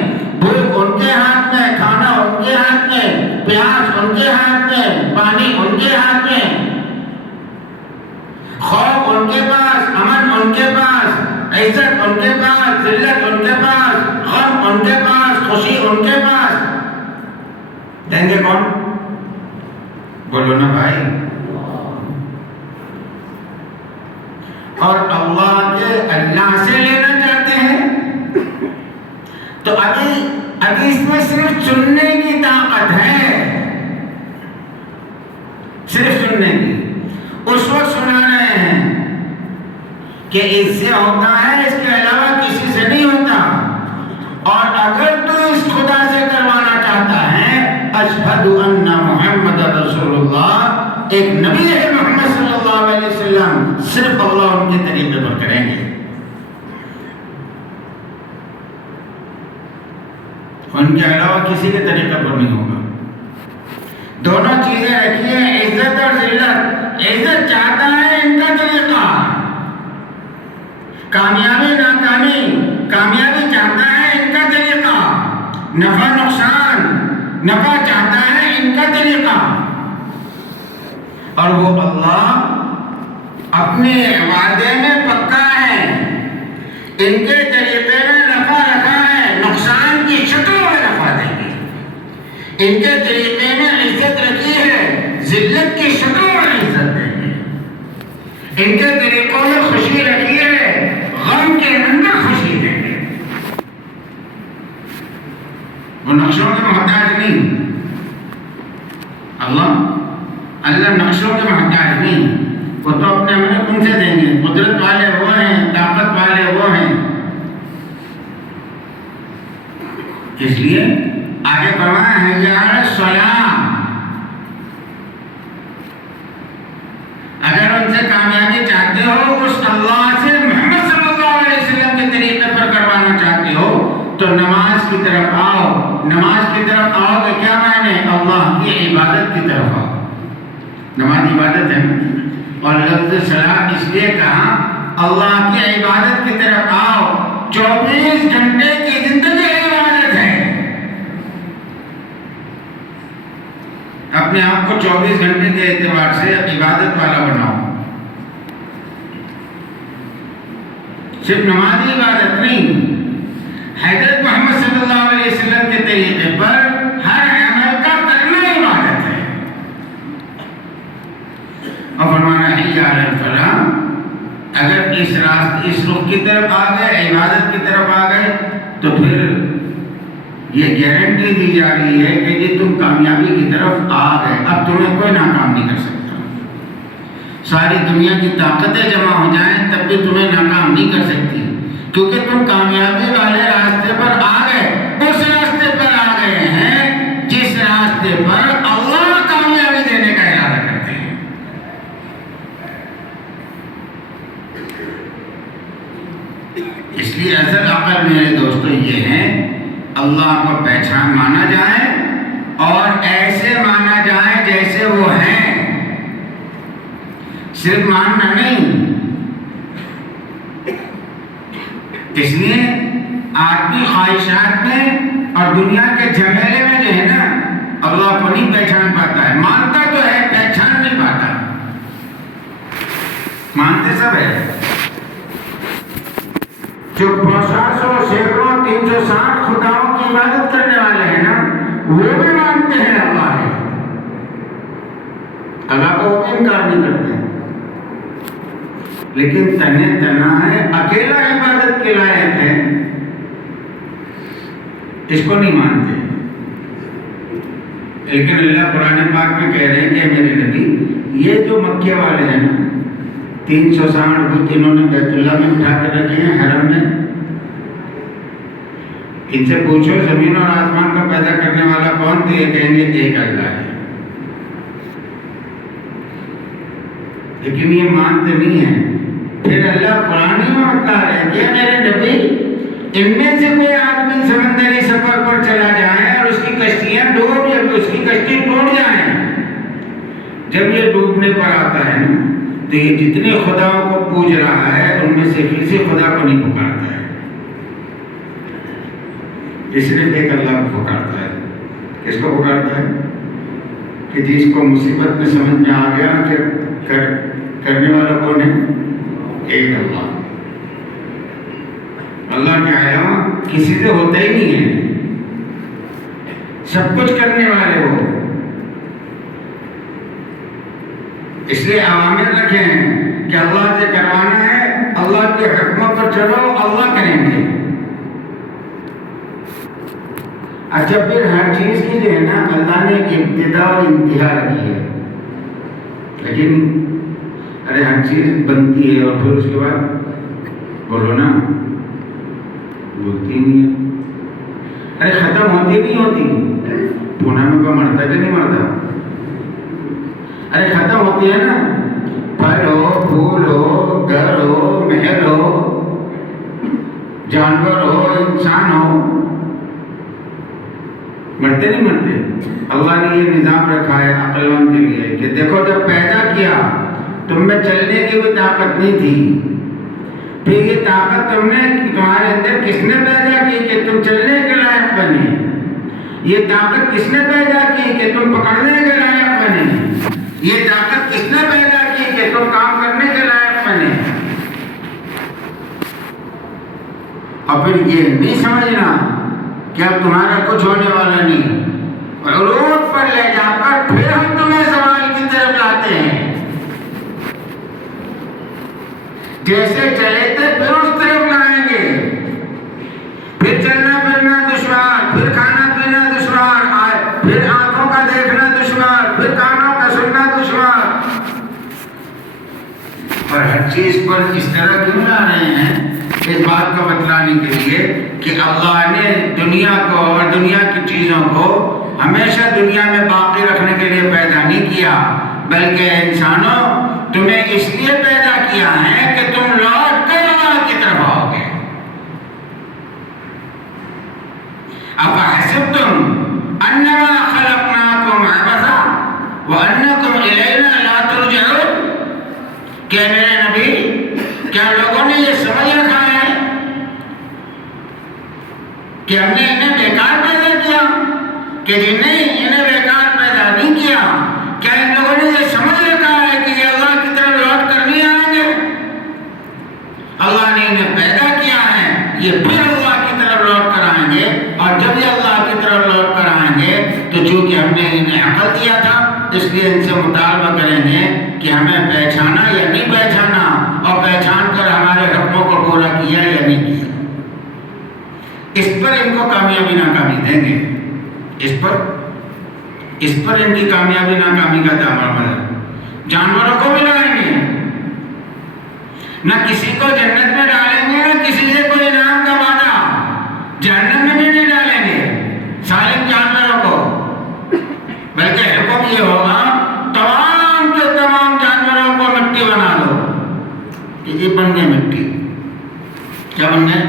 بھوک ان کے ہاتھ میں، کھانا ان کے ہاتھ میں، پیاس ان کے ہاتھ میں، پانی ان کے ہاتھ میں، خوف ان کے پاس، امن ان کے پاس، عزت ان کے پاس، ذلت ان کے پاس، غم ان کے پاس، خوشی ان کے پاس. دیں گے کون؟ بولو نا بھائی. اور اللہ سے لینا چاہتے ہیں تو ابھی اس میں صرف چننے کی طاقت ہے، صرف سننے کی. اس وقت سنا رہے ہیں کہ اس سے ہوتا ہے، اس کے علاوہ کسی سے نہیں ہوتا. اور اگر تو اس خدا سے کروانا چاہتا ہے، اشہد ان محمد رسول اللہ، ایک نبی ہے محمد صلی اللہ علیہ وسلم، صرف اللہ ان کے طریقے پر کریں گے. ان کے علاوہ کسی کے طریقے پر نہیں ہوگا. دونوں چیزیں رکھیے، عزت اور ذلت. عزت چاہتا ہے ان کا طریقہ، کامیابی ناکامی، کامیابی چاہتا ہے ان کا طریقہ، نفع نقصان، نفع چاہتا ہے ان کا طریقہ. اور وہ اللہ اپنے وعدے میں پکا ہے، ان کے طریقے میں نفع رکھا ہے، نقصان کی شکل میں نفع دیں گے. ان کے طریقے میں عزت رکھی ہے، ذلت کی شکل میں عزت دیں گے. ان کے طریقوں میں خوشی رکھی ہے، غم کے اندر خوشی دیں گے. وہ نقشوں کے محتاج نہیں. اللہ نقشوں کے محتاج نہیں. وہ تو اپنے کن سے دیں گے. قدرت والے وہ ہیں، طاقت والے وہ ہیں. اس لیے آگے فرمایا ہے یا الصلاۃ. اگر ان سے کامیابی چاہتے ہو، اس اللہ سے محمد صلی اللہ علیہ وسلم کے طریقے پر کروانا چاہتے ہو، تو نماز کی طرف آؤ. نماز کی طرف آؤ کہ کیا معنی؟ اللہ کی عبادت کی طرف آؤ. نماز عبادت ہے، اور لفظ صلاۃ اس لیے کہا اللہ کی عبادت کی طرف آؤ. 24 گھنٹے کی زندگی عبادت ہے. اپنے آپ کو 24 گھنٹے کے اعتبار سے عبادت والا بناؤ. صرف نماز عبادت نہیں، حضرت محمد صلی اللہ علیہ وسلم کے طریقے پر ہر عمل کا کرنا عبادت ہے. اور فرمانا حی علی الفلاح. اگر اس رخ کی طرف آ گئے، عبادت کی طرف آ گئے، تو پھر یہ گارنٹی دی جا رہی ہے کہ جی تم کامیابی کی طرف آ گئے. اب تمہیں کوئی ناکام نہیں کر سکتا. ساری دنیا کی طاقتیں جمع ہو جائیں تب بھی تمہیں ناکام نہیں کر سکتی، کیونکہ تم کامیابی والے راستے پر آ گئے. اس راستے پر آ گئے ہیں جس راستے پر اللہ کامیابی دینے کا ارادہ کرتے ہیں. اس لیے اصل عقل میرے دوستو یہ ہے، اللہ کو پہچان مانا جائے اور ایسے مانا جائے جیسے وہ ہیں، صرف ماننا نہیں. اس لیے آدمی خواہشات میں اور دنیا کے جھمیلے میں جو ہے نا، اللہ کو نہیں پہچان پاتا ہے. مانتا تو ہے، پہچان نہیں پاتا. مانتے سب ہے. جو 500 سینکڑوں 360 خداؤں کی عبادت کرنے والے ہیں نا وہ بھی مانتے ہیں اللہ ہے. اللہ کو وہ بھی انکار نہیں کرتے ہیں. لیکن تنے تنا ہے اکیلا عبادت کے لائق ہے اس کو نہیں مانتے. لیکن اللہ قرآن پاک میں کہہ رہے ہیں کہ میرے نبی یہ جو مکے والے ہیں نا 360 بت انہوں نے بیت اللہ میں اٹھا کر رکھے ہیں حرم میں. ان سے پوچھو زمین اور آسمان کا پیدا کرنے والا کون؟ تو یہ کہیں گے ایک اللہ ہے. لیکن یہ مانتے نہیں ہیں. پھر اللہ قرآن میں بتا رہے ہیں کہ میرے نبی ان میں سے کوئی آدمی سمندری سفر پر چلا جائے اور اس کی کشتیاں ڈوب یا اس کی کشتی ٹوٹ جائیں. جب یہ ڈوبنے پر آتا ہے نا تو یہ جتنے خداؤں کو پوج رہا ہے ان میں سے کسی خدا کو نہیں پکارتا ہے. صرف ایک اللہ کو پکارتا ہے. کس کو پکارتا ہے؟ کہ جس کو مصیبت میں سمجھ میں آ گیا کہ کرنے والا کون ہے؟ ایک اللہ. اللہ کے علاوہ کسی سے ہوتا ہی نہیں ہے. سب کچھ کرنے والے ہو. اس لیے عوامر رکھے ہیں کہ اللہ سے کروانا ہے, اللہ کے حکموں پر چلو, اللہ کریں گے. اچھا پھر ہر چیز کی جو ہے نا اللہ نے ایک ابتدا اور انتہا رکھی ہے. لیکن ارے ہر چیز بنتی ہے اور پھر اس کے بعد بولو نا بولتی نہیں ہے. ارے ختم ہوتی نہیں ہوتی. پونا میں کوئی مرتا کہ نہیں مرتا؟ ارے ختم ہوتی ہے نا. پھل ہو, پھول ہو, گھر ہو, محل ہو, جانور ہو, انسان ہو, مرتے نہیں مرتے. اللہ نے یہ نظام رکھا ہے عقل مند کے لیے کہ دیکھو جب پیدا کیا تم میں چلنے کی بھی طاقت نہیں تھی. پھر یہ طاقت تمہارے اندر کس نے پیدا کی کہ تم چلنے کے لائق بنے؟ یہ طاقت کس نے پیدا کی کہ تم پکڑنے کے لائق بنے؟ یہ طاقت کس نے پیدا کی کہ تم کام کرنے کے لائق بنے؟ اور پھر یہ نہیں سمجھنا کہ اب تمہارا کچھ ہونے والا نہیں. عروج پر لے جا کر پھر ہم تمہیں سوال کی طرف لاتے ہیں. جیسے چلے تھے پھر اس طرف لائیں گے. پھر چلنا پھرنا دشوار, پھر کھانا پینا دشوار, پھر آنکھوں کا دیکھنا دشوار, پھر کانوں کا سننا دشوار. اور ہر چیز پر اس طرح کیوں لا رہے ہیں؟ اس بات کو بتلانے کے لیے کہ اللہ نے دنیا کو اور دنیا کی چیزوں کو ہمیشہ دنیا میں باقی رکھنے کے لیے پیدا نہیں کیا, بلکہ انسانوں تمہیں اس لیے پیدا کیا ہے کہ تم لوٹ کر اللہ کی طرف آؤ گے. افحسبتم انما خلقناکم عبثا وانکم الینا لا ترجعون. کہ میرے نبی کیا لوگوں نے یہ سمجھ رکھا ہے کہ ہم نے انہیں بیکار پیدا کیا؟ کہ نہیں, انہیں بیکار پیدا نہیں کیا. کیا ان لوگوں نے یہ سمجھ رکھا ہے کہ یہ اللہ کی طرف لوٹ کر نہیں آئیں گے؟ اللہ نے انہیں پیدا کیا ہے, یہ پھر اللہ کی طرف لوٹ کر آئیں گے. اور جب یہ اللہ کی طرف لوٹ کر آئیں گے تو چونکہ ہم نے انہیں عقل دیا تھا اس لیے ان سے مطالبہ کریں گے کہ ہمیں پہچانا یا نہیں پہچانا, اور پہچان کر ہمارے حکموں کو پورا کیا یا نہیں کیا. اس پر ان کو کامیابی ناکامی دیں گے. اس پر ان کی کامیابی ناکامی کا دامن ہے. جانوروں کو بھی لائیں گے, نہ کسی کو جنت میں ڈالیں گے, نہ کسی سے کوئی انعام کا وعدہ. جہنم میں بھی نہیں ڈالیں گے سالم جانوروں کو, بلکہ حکم یہ ہوگا تمام کے تمام جانوروں کو مٹی بنا دو. یہ بن گئے مٹی. کیا بن گئے؟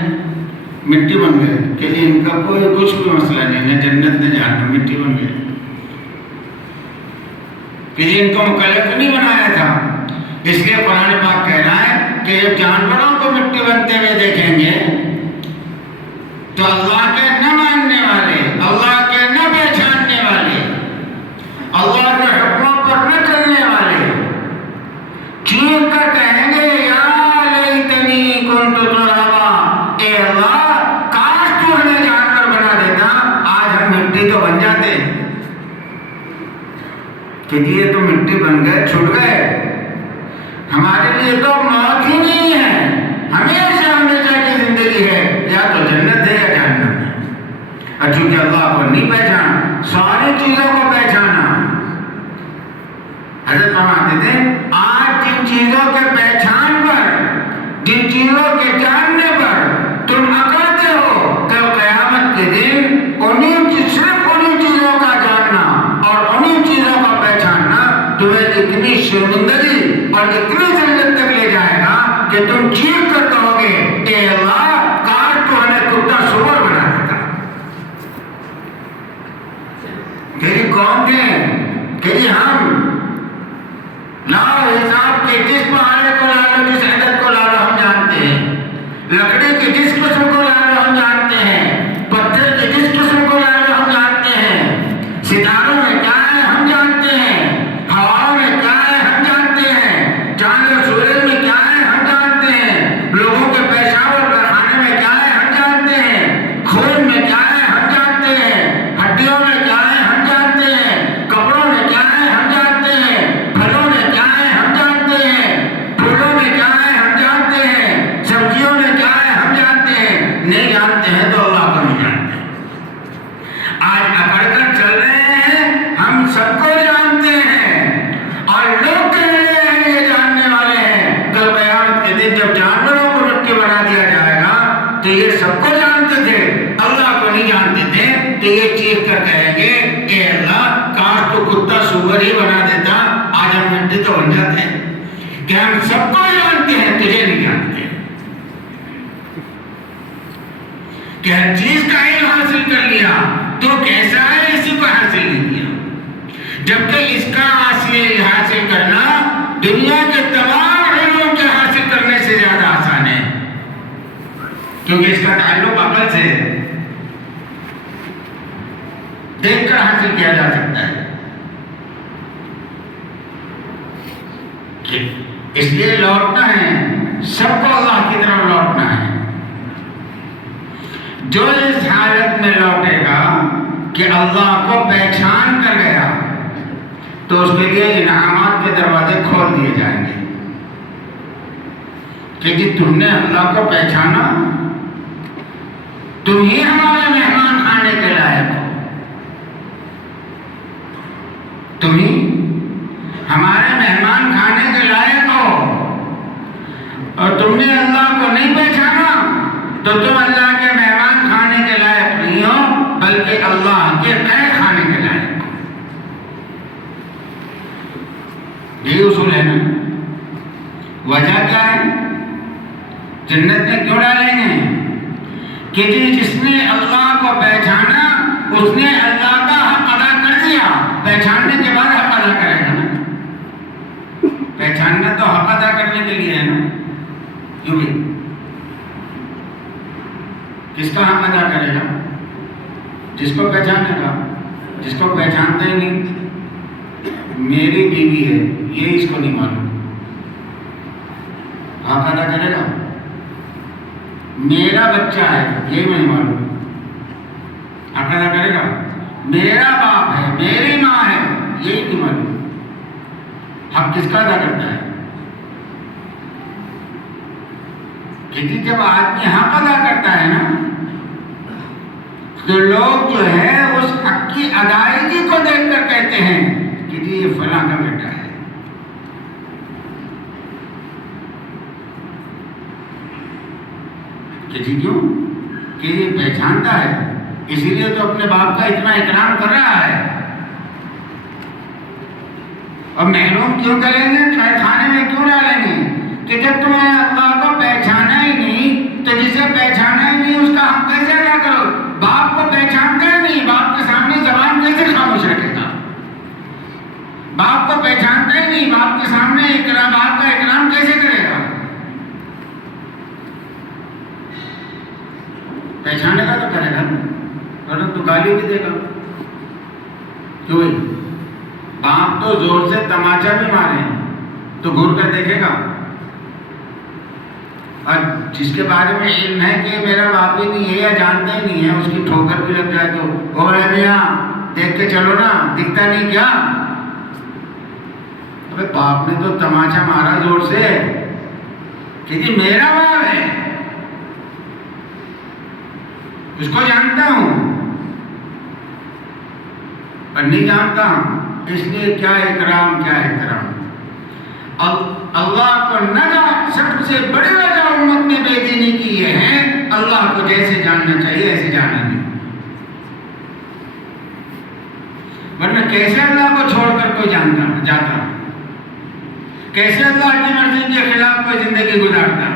مٹی بن گئے. کہ جی ان کا کوئی کچھ بھی مسئلہ نہیں, نہ جنت نہ جہنم, مٹی بن گئے. کہ جی ان کو مکلف نہیں بنایا تھا. اس لیے قرآن پاک کہہ رہا ہے کہ جب جانوروں کو مٹی بنتے ہوئے دیکھیں گے تو اللہ کے نہ ماننے والے, اللہ کے نہ پہچاننے والے, اللہ کے حکموں پر نہ چلنے والے چیخ کر کہیں گے بن گئے چھوٹ گئے. ہمارے لیے تو موت ہی نہیں ہے، ہمیشہ ہمیشہ کی زندگی ہے، یا تو جنت ہے یا جہنم ہے. اور چونکہ اللہ کو نہیں پہچانا، ساری چیزوں کو پہچانا. حضرت فرماتے تھے آج جن چیزوں کے پہچان پر، جن چیزوں کے جاننے پر تم اکڑتے ہو، کل قیامت کے دن صرف انہیں چیزوں کا جاننا اور انہیں چیزوں کا پہچاننا تمہیں اتنی شرمندگی اور اتنی ذلت تک لے جائے گا کہ تم چیخ کر کہو گے اے اللہ کاش تو ہمیں کتا سور بنا دیتا. تیری قوم تھے کہ ہم لاؤ حساب کے جس پہاڑے کو لا لو، جس عدد کو لا لو ہم جانتے ہیں، لکڑی کے جس قسم کو لا لو ہم جانتے ہیں، پتھر کے جس قسم کو لا لو ہم جانتے ہیں، ستاروں میں کیا ہے ہم جانتے ہیں، ہواؤں میں کیا ہے ہم جانتے ہیں، چاند اور سورج میں کیا ہے ہم جانتے ہیں، لوگوں کے پیشاب اور پیخانے میں کیا ہے ہم جانتے ہیں، خون میں کیا ہے ہم جانتے ہیں، ہڈیوں میں کیا ہے ہم جانتے ہیں، کپڑوں میں کیا ہے ہم جانتے ہیں، پھلوں میں کیا ہے ہم جانتے ہیں، پھولوں میں کیا ہے ہم جانتے ہیں، سبزیوں میں کیا ہے ہم جانتے ہیں. نہیں جانتے ہیں تو اللہ کو نہیں جانتے. آج اکڑ کر چل رہے ہیں، ہم سب کو جانتے ہیں اور لوگ کہہ رہے ہیں یہ جاننے والے ہیں. کل قیامت کے دن جب جانوروں کو مٹی بنا دیا جائے گا تو یہ سب کو جانتے تھے، اللہ کو نہیں جانتے تھے، تو یہ چیخ کر کہیں گے اے اللہ کاش تو کتا سور ہی بنا دیتا، آج ہم مٹی تو بن جاتے ہیں. کہ ہم سب کو جانتے ہیں، تجھے نہیں جانتے. کہ ہر چیز کا علم حاصل کر لیا تو کیسا ہے اسی کو حاصل نہیں کیا. جبکہ اس کا حاصل کرنا دنیا کے تمام علوم کے حاصل کرنے سے زیادہ آسان ہے، کیونکہ اس کا تعلق عقل سے دیکھ کر حاصل کیا جا سکتا ہے. اس لیے لوٹنا ہے، سب کو اللہ کی طرف لوٹنا ہے. جو اس حالت میں لوٹے گا کہ اللہ کو پہچان کر گیا تو اس کے لیے انعامات کے دروازے کھول دیے جائیں گے کہ جی تم نے اللہ کو پہچانا، تم ہی ہمارے مہمان کھانے کے لائق ہو، تم ہی ہمارے مہمان کھانے کے لائق ہو، اور تم نے اللہ کو نہیں پہچانا تو تم اللہ کے مہمان کھانے کے لائق نہیں ہو بلکہ اللہ کے قید کھانے کے لائق ہو. یہی اصول ہے نا. وجہ کیا ہے؟ جنت میں کیوں ڈالیں گے؟ کہ جس نے اللہ کو پہچانا اس نے اللہ کا حق ادا کر دیا. پہچاننے کے بعد حق ادا کرے گا نا. پہچاننا تو حق ادا کرنے کے لیے ہے نا. کیوں بھائی؟ کس کا حق ادا کرے گا؟ جس کو پہچانے گا. جس کو پہچانتا ہی نہیں، میری بیوی ہے یہ اس کو نہیں معلوم، حق ادا کرے گا. میرا بچہ ہے یہ نہیں معلوم، حق ادا کرے گا. میرا باپ ہے، میری ماں ہے یہی نہیں معلوم، حق کس کا ادا کرتا ہے؟ کیونکہ جب آدمی حق ادا کرتا ہے نا تو لوگ جو ہے اس حق کی ادائیگی کو دیکھ کر کہتے ہیں کہ جی یہ فلاں کا بیٹا ہے. کہ جی کیوں؟ کہ یہ پہچانتا ہے، اسی لیے تو اپنے باپ کا اتنا اکرام کر رہا ہے. اور محروم کیوں کریں گے؟ قید خانے میں کیوں ڈالیں گے؟ کہ جب تمہیں اللہ کو پہچانا ہی نہیں تو جسے پہچانا ہی نہیں اس کا حق کیسے ادا کرو؟ باپ کو پہچانتے ہی نہیں، باپ کے سامنے زبان کیسے خاموش رکھے گا؟ باپ کو پہچانتا ہی نہیں، باپ کے سامنے باپ کا اکرام کیسے کرے گا؟ پہچانے گا تو کرے گا، ورنہ تو گالی بھی دے گا. کیوں بھائی؟ باپ تو زور سے تماچا بھی مارے تو گھور کر دیکھے گا. اور جس کے بارے میں علم ہے کہ میرا باپ ہی نہیں ہے یا جانتا ہی نہیں ہے، اس کی ٹھوکر بھی لگ جائے تو بولے میاں دیکھ کے چلو نا، دکھتا نہیں کیا؟ باپ نے تو تماچا مارا زور سے کہ جی میرا باپ ہے، اس کو جانتا ہوں پر نہیں جانتا ہوں، اس لیے کیا اکرام کیا احترام۔ اللہ کو نہ سب سے بڑی وجہ امت نے بے دینی کی یہ ہے، اللہ کو جیسے جاننا چاہیے ایسے جانا نہیں، ورنہ کیسے اللہ کو چھوڑ کر کوئی جاتا، کیسے اللہ کی مرضی کے خلاف کوئی زندگی گزارتا۔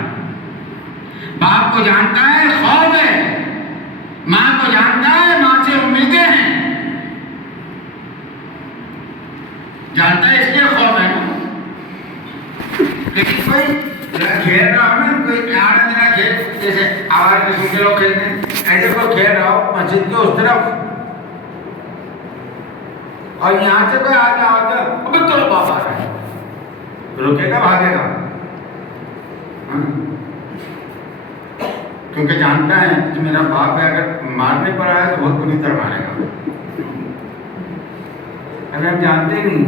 باپ کو جانتا ہے خوف ہے، ماں کو جانتا ہے ماں سے امیدیں ہیں، جانتا ہے اس لیے خوف ہے نا۔ لیکن کوئی کھیل رہا ہو نا، کوئی آنا کھیل جیسے آوار قسم کے لوگ کھیلتے ہیں، ایسے کوئی کھیل رہا ہو مسجد کے اس طرف اور یہاں سے کوئی آگے آتا ہے ابھی تو باپ آ رہا ہے، رکے گا بھاگے گا، کیونکہ جانتا ہے کہ میرا باپ ہے، اگر مارنے پر آئے تو بہت بری طرح مارے گا۔ ابھی ہم جانتے نہیں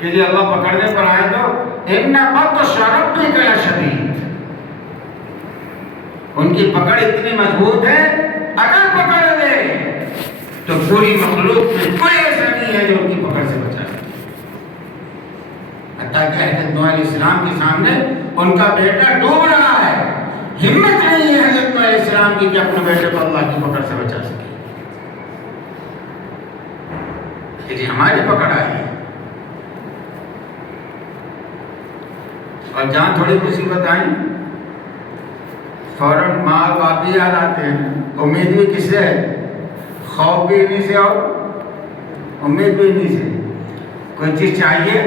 کہ جی اللہ پکڑنے پر آئے تو ان بطش ربک لشدید، ان کی پکڑ اتنی مضبوط ہے اگر پکڑ لے تو پوری مخلوق میں کوئی ایسا نہیں ہے جو ان کی پکڑ سے بچا سکے۔ حتیٰ کہ حضرت نوح علیہ السلام کے سامنے ان کا بیٹا ڈوب رہا ہے، ہمت نہیں ہے حضرت نوح علیہ السلام کی کہ اپنے بیٹے کو اللہ کی پکڑ سے بچا سکے کہ جی ہماری پکڑ آئی ہے۔ اور جہاں تھوڑی مصیبت آئی فوراً ماں باپ بھی یاد آتے ہیں، امید بھی کس سے ہے؟ خوف بھی انہیں سے اور امید بھی انہیں سے۔ کوئی چیز چاہیے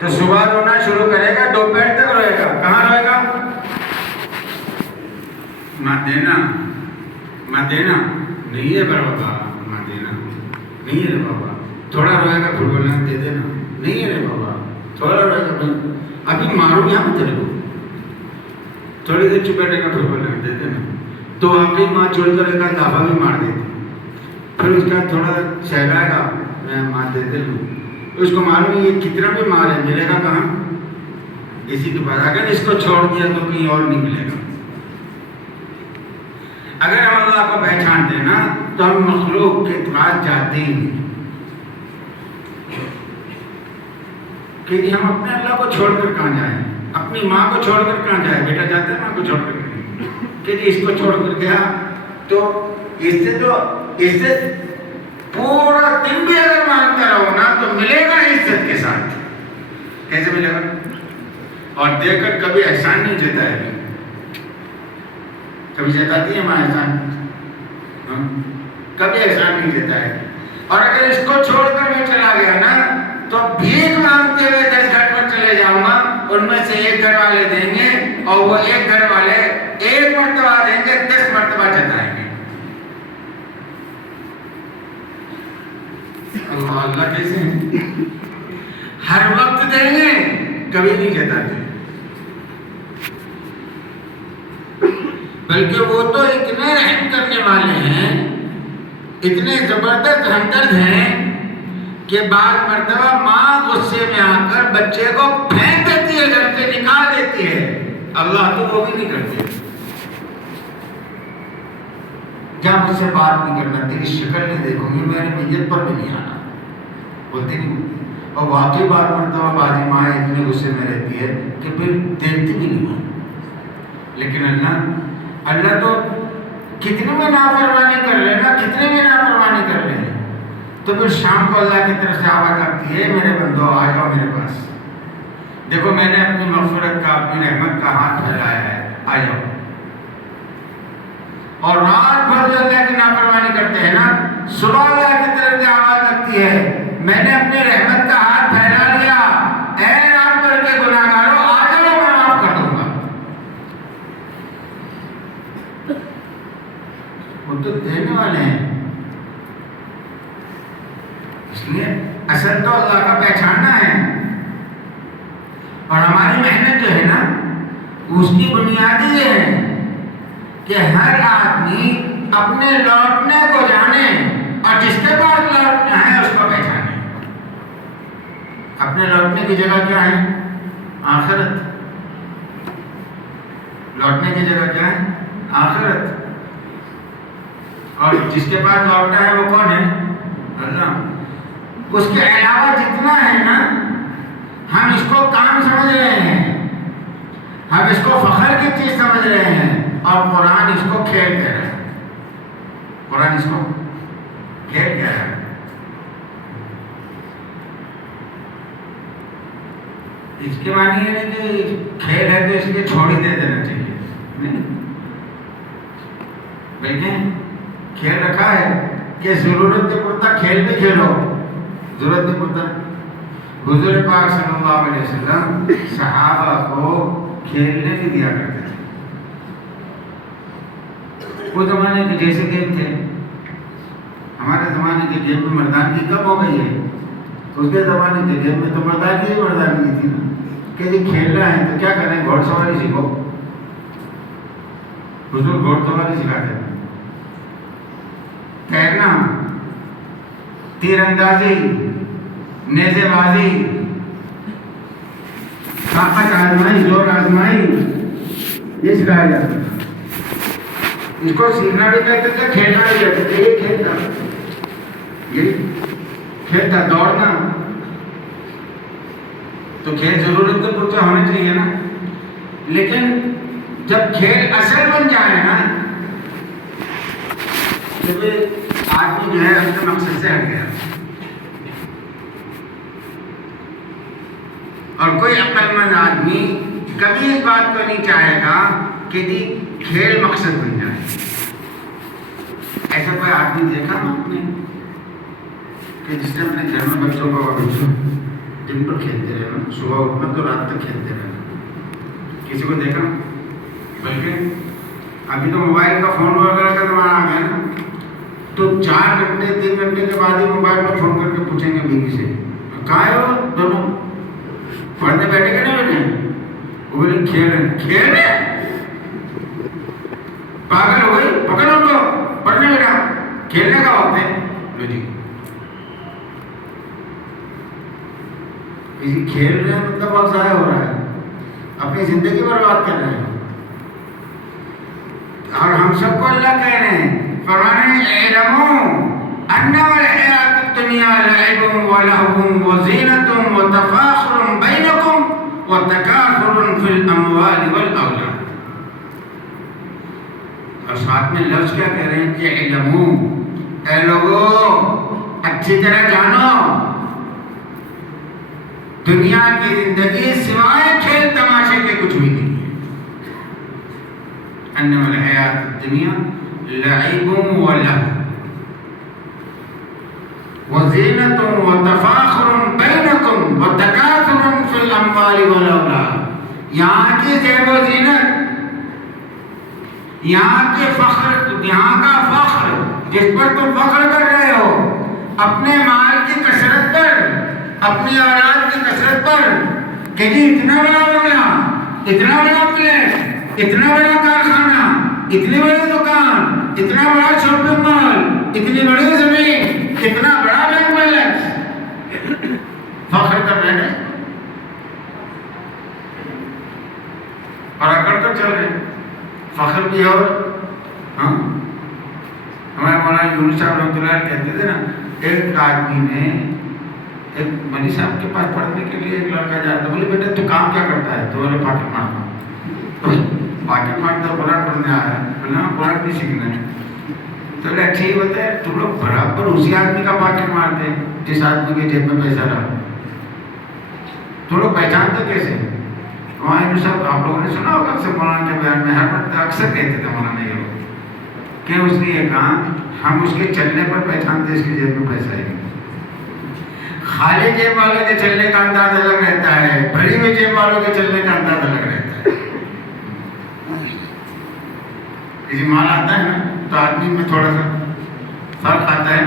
تو صبح رونا شروع کرے گا، دوپہر تک روئے گا، کہاں روئے گا؟ ماں دینا، ماں دینا، نہیں ہے بابا، ماں دینا نہیں ہے بابا، تھوڑا روئے گا پھر بولنا دے دینا، نہیں ہے بابا، تھوڑا روئے گا ابھی ماروں یہاں تیرے کو، تھوڑی دیر چپ بیٹھے گا پھر بولنا دے دینا، تو واقعی ماں چھوڑ کر ایک دافع بھی مار دیتی، پھر اس کا تھوڑا سہلائے گا میں ماں دے دے لوں، اس کو معلوم یہ کتنا بھی مال ہے ملے گا کہاں؟ اسی کے پاس، اگر اس کو چھوڑ دیا تو کہیں اور نہیں ملے گا۔ اگر ہم اللہ کو پہچانتے نا تو ہم مخلوق کے پاس جاتے ہی نہیں، کہ ہم اپنے اللہ کو چھوڑ کر کہاں جائیں، اپنی ماں کو چھوڑ کر کہاں جائیں؟ بیٹا جاتا ہے ماں کو چھوڑ کر کہ جی اس کو چھوڑ کر گیا تو اس سے پورا دن بھی اگر مانگتا رہو نا تو ملے گا عزت کے ساتھ۔ کیسے ملے گا؟ اور دیکھ کر کبھی احسان نہیں جتایا، کبھی جتاتی ہے ماں احسان؟ کبھی احسان نہیں جتایا۔ اور اگر اس کو چھوڑ کر میں چلا گیا نا تو بھیک مانگتے ہوئے 10 گھر پر چلے جاؤں گا، ان میں سے ایک گھر والے دیں گے اور وہ ایک گھر والے ایک مرتبہ دیں گے، 10 مرتبہ جتائیں گے۔ اللہ کیسے ہیں؟ ہر وقت دیں گے، کبھی نہیں جتاتے، بلکہ وہ تو اتنے رحم کرنے والے ہیں، اتنے زبردست ہمدرد ہیں کہ بعض مرتبہ ماں غصے میں آ کر بچے کو پھینک دیتی ہے، گھر سے نکال دیتی ہے، اللہ تو وہ بھی نہیں کرتے۔ جب مجھ سے بات نہیں کرنا، تیری شکل نہیں دیکھوں گی، میری نیت پر بھی نہیں آنا، بولتی نہیں بولتی۔ اور واقعی بعض مرتبہ بازی ماں اتنے غصے میں رہتی ہے کہ پھر دیکھتی بھی نہیں ہے، لیکن اللہ تو کتنے میں نافرمانی کر لے نا، کتنے میں نافرمانی کر لے، تو پھر شام کو اللہ کی طرف سے آواز آتی ہے میرے بندو آ جاؤ میرے پاس، دیکھو میں نے اپنی مغفرت کا، اپنی رحمت کا ہاتھ پھیلایا ہے، آ جاؤ۔ اور رات بھر جو اللہ کی نافرمانی کرتے ہیں نا، صبح اللہ کی طرف سے آواز لگتی ہے میں نے اپنی رحمت کا ہاتھ پھیلا لیا، اے رات بھر کے گناہگاروں آ جاؤ میں معاف کر دوں گا۔ وہ تو دینے والے ہیں، اس لیے اصل تو اللہ کا پہچاننا ہے، اور ہماری محنت جو ہے نا اس کی بنیادی یہ ہے کہ ہر آدمی اپنے لوٹنے کو جانے اور جس کے پاس لوٹنا ہے اس کو پہچانے۔ اپنے لوٹنے کی جگہ کیا ہے؟ آخرت. لوٹنے کی جگہ کیا ہے؟ آخرت. اور جس کے پاس لوٹنا ہے وہ کون ہے؟ اللہ. اس کے علاوہ جتنا ہے نا ہم اس کو کام سمجھ رہے ہیں, ہم اس کو فخر کی چیز سمجھ رہے ہیں, اور قرآن اس کو کھیل کہہ رہا ہے. قرآن اس کو کھیل کہہ رہا ہے. اس کے معنی یہ نہیں کہ کھیل ہے تو اس لیے چھوڑ ہی دے دینا چاہیے, نہیں, بلکہ کھیل رکھا ہے کہ ضرورت پڑتا کھیل بھی کھیلو, ضرورت نہیں پڑتا. حضور پاک صلی اللہ علیہ وسلم صحابہ کو کھیلنے نہیں دیا کرتے تھے. وہ زمانے کے جیسے گیم تھے. ہمارے زمانے کے گیم میں مردانگی کم ہو گئی ہے, اس کے زمانے کے گیم میں تو مردانگی ہی مردانگی تھی نا, کہ جی کھیلنا ہے تو کیا کریں, گھوڑ سواری سیکھو. حضور گھوڑ سواری سکھاتے تھے, تیرنا, تیر اندازی, نیزے بازی, طاقت آزمائی, زور آزمائی, یہ سکھایا جاتا تھا. اس کو سیکھنا بھی کہتے تھے, کھیلنا بھی کہتے تھے. یہ کھیلتا, یہ کھیلتا, دوڑنا. تو کھیل ضرورت تو پورا ہونا چاہیے نا, لیکن جب کھیل اصل بن جائے نا تو آدمی جو ہے اپنے مقصد سے ہٹ گیا. اور کوئی عقل مند آدمی کبھی اس بات کو نہیں چاہے گا کہ جی کھیل مقصد بن جائے. ایسا کوئی آدمی دیکھا آپ نے کہ جس نے اپنے گھر میں بچوں کو دن پر کھیلتے رہنا, صبح اٹھنا تو رات تک کھیلتے رہنا, کسی کو دیکھا؟ بلکہ ابھی تو موبائل کا فون وغیرہ کا زمانہ آ گیا نا, تو 4 گھنٹے 3 گھنٹے کے بعد ہی موبائل میں فون کر کے پوچھیں گے بیوی سے, کہاں ہے وہ دونوں, پڑھنے بیٹھے کہ نہیں بیٹھے؟ وہ بولے کھیل رہے. پاگل ہو گئی, پکڑ ان کو, پڑھنے بیٹھا, کھیلنے کا وقت ہے. لو جی, کسی کھیل رہے ہیں مطلب وقت ضائع ہو رہا ہے, اپنی زندگی برباد کر رہے ہیں. اور ہم سب کو اللہ کہہ رہے ہیں, فرمانے اعلموا انما الحیات الدنیا لعب ولهو وزینة وتفاخر بینکم وتکاثر فی الاموال والاولاد. اور ساتھ میں لفظ کیا کہہ رہے ہیں کہ اعلموا, اے لوگو اچھی طرح جانو, دنیا کی زندگی سوائے کھیل تماشے کے کچھ بھی نہیں ہے. انما الحیات الدنیا لعب ولهو وزینة وتفاخر بینکم وتکاثر فی الاموال والاولاد. یہاں کی زیب و زینت, یہاں کے فخر, یہاں کا فخر جس پر تم فخر کر رہے ہو, اپنے مال کی کثرت پر, اپنی اولاد کی کثرت پر, کہ جی اتنا بڑا بنگلہ, اتنا بڑا فلیٹ, اتنا بڑا کارخانہ, اتنی بڑی دکان, اتنا بڑا شاپنگ مال, اتنی بڑی زمین, اتنا بڑا بینک بیلنس, فخر کر رہے ہیں. اور اکڑ کر چل رہے ہیں, فخر بھی. اور ہاں, ہمارے مولانا یونس صاحب رحمۃ اللہ کہتے تھے نا, ایک آدمی نے ایک مولوی صاحب کے پاس پڑھنے کے لیے ایک لڑکا جاتا, بولے بیٹا تو کام کیا کرتا ہے؟ تو بولے پاکٹ مارتا. پاکٹ مارتا, قرآن پڑھنے آ رہا ہے, بولے ہاں قرآن بھی سیکھنا ہے. تو بولے اچھا یہ بتائے, تم لوگ برابر اسی آدمی کا پاکٹ مارتے جس آدمی کے جیب میں پیسہ رہا, تم لوگ پہچانتے کیسے؟ وہاں یونس صاحب, آپ لوگوں نے سنا ہوگا اکثر مولانا کے بیان میں, ہر وقت اکثر کہتے تھے مولانا یہ لوگ کہ اس نے یہ کہا, ہم اس کے چلنے پر پہچانتے اس کی جیب میں پیسہ ہے. خالی جیب والوں کے چلنے کا انداز الگ رہتا ہے, بھری ہوئی جیب والوں کے چلنے کا انداز الگ رہتا ہے. کسی مال آتا ہے نا تو آدمی میں تھوڑا سا فرق آتا ہے,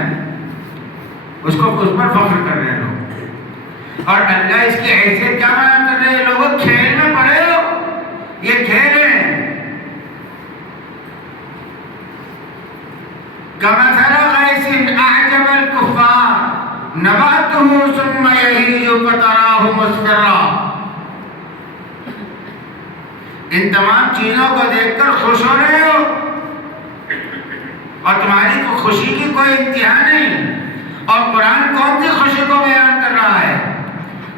اس پر فخر کر رہے ہیں لوگ. اور اللہ اس کی حیثیت کیا بیان کر رہے ہیں؟ لوگوں کھیل میں پڑے ہو, یہ کھیل ہے. كمثل غيث أعجب الكفار نباته ثم يهيج فتراه مصفرا. ان تمام چیزوں کو دیکھ کر خوش ہو رہے ہو اور تمہاری کو خوشی کی کوئی انتہا نہیں. اور قرآن کون سی خوشی کو بیان کر رہا ہے؟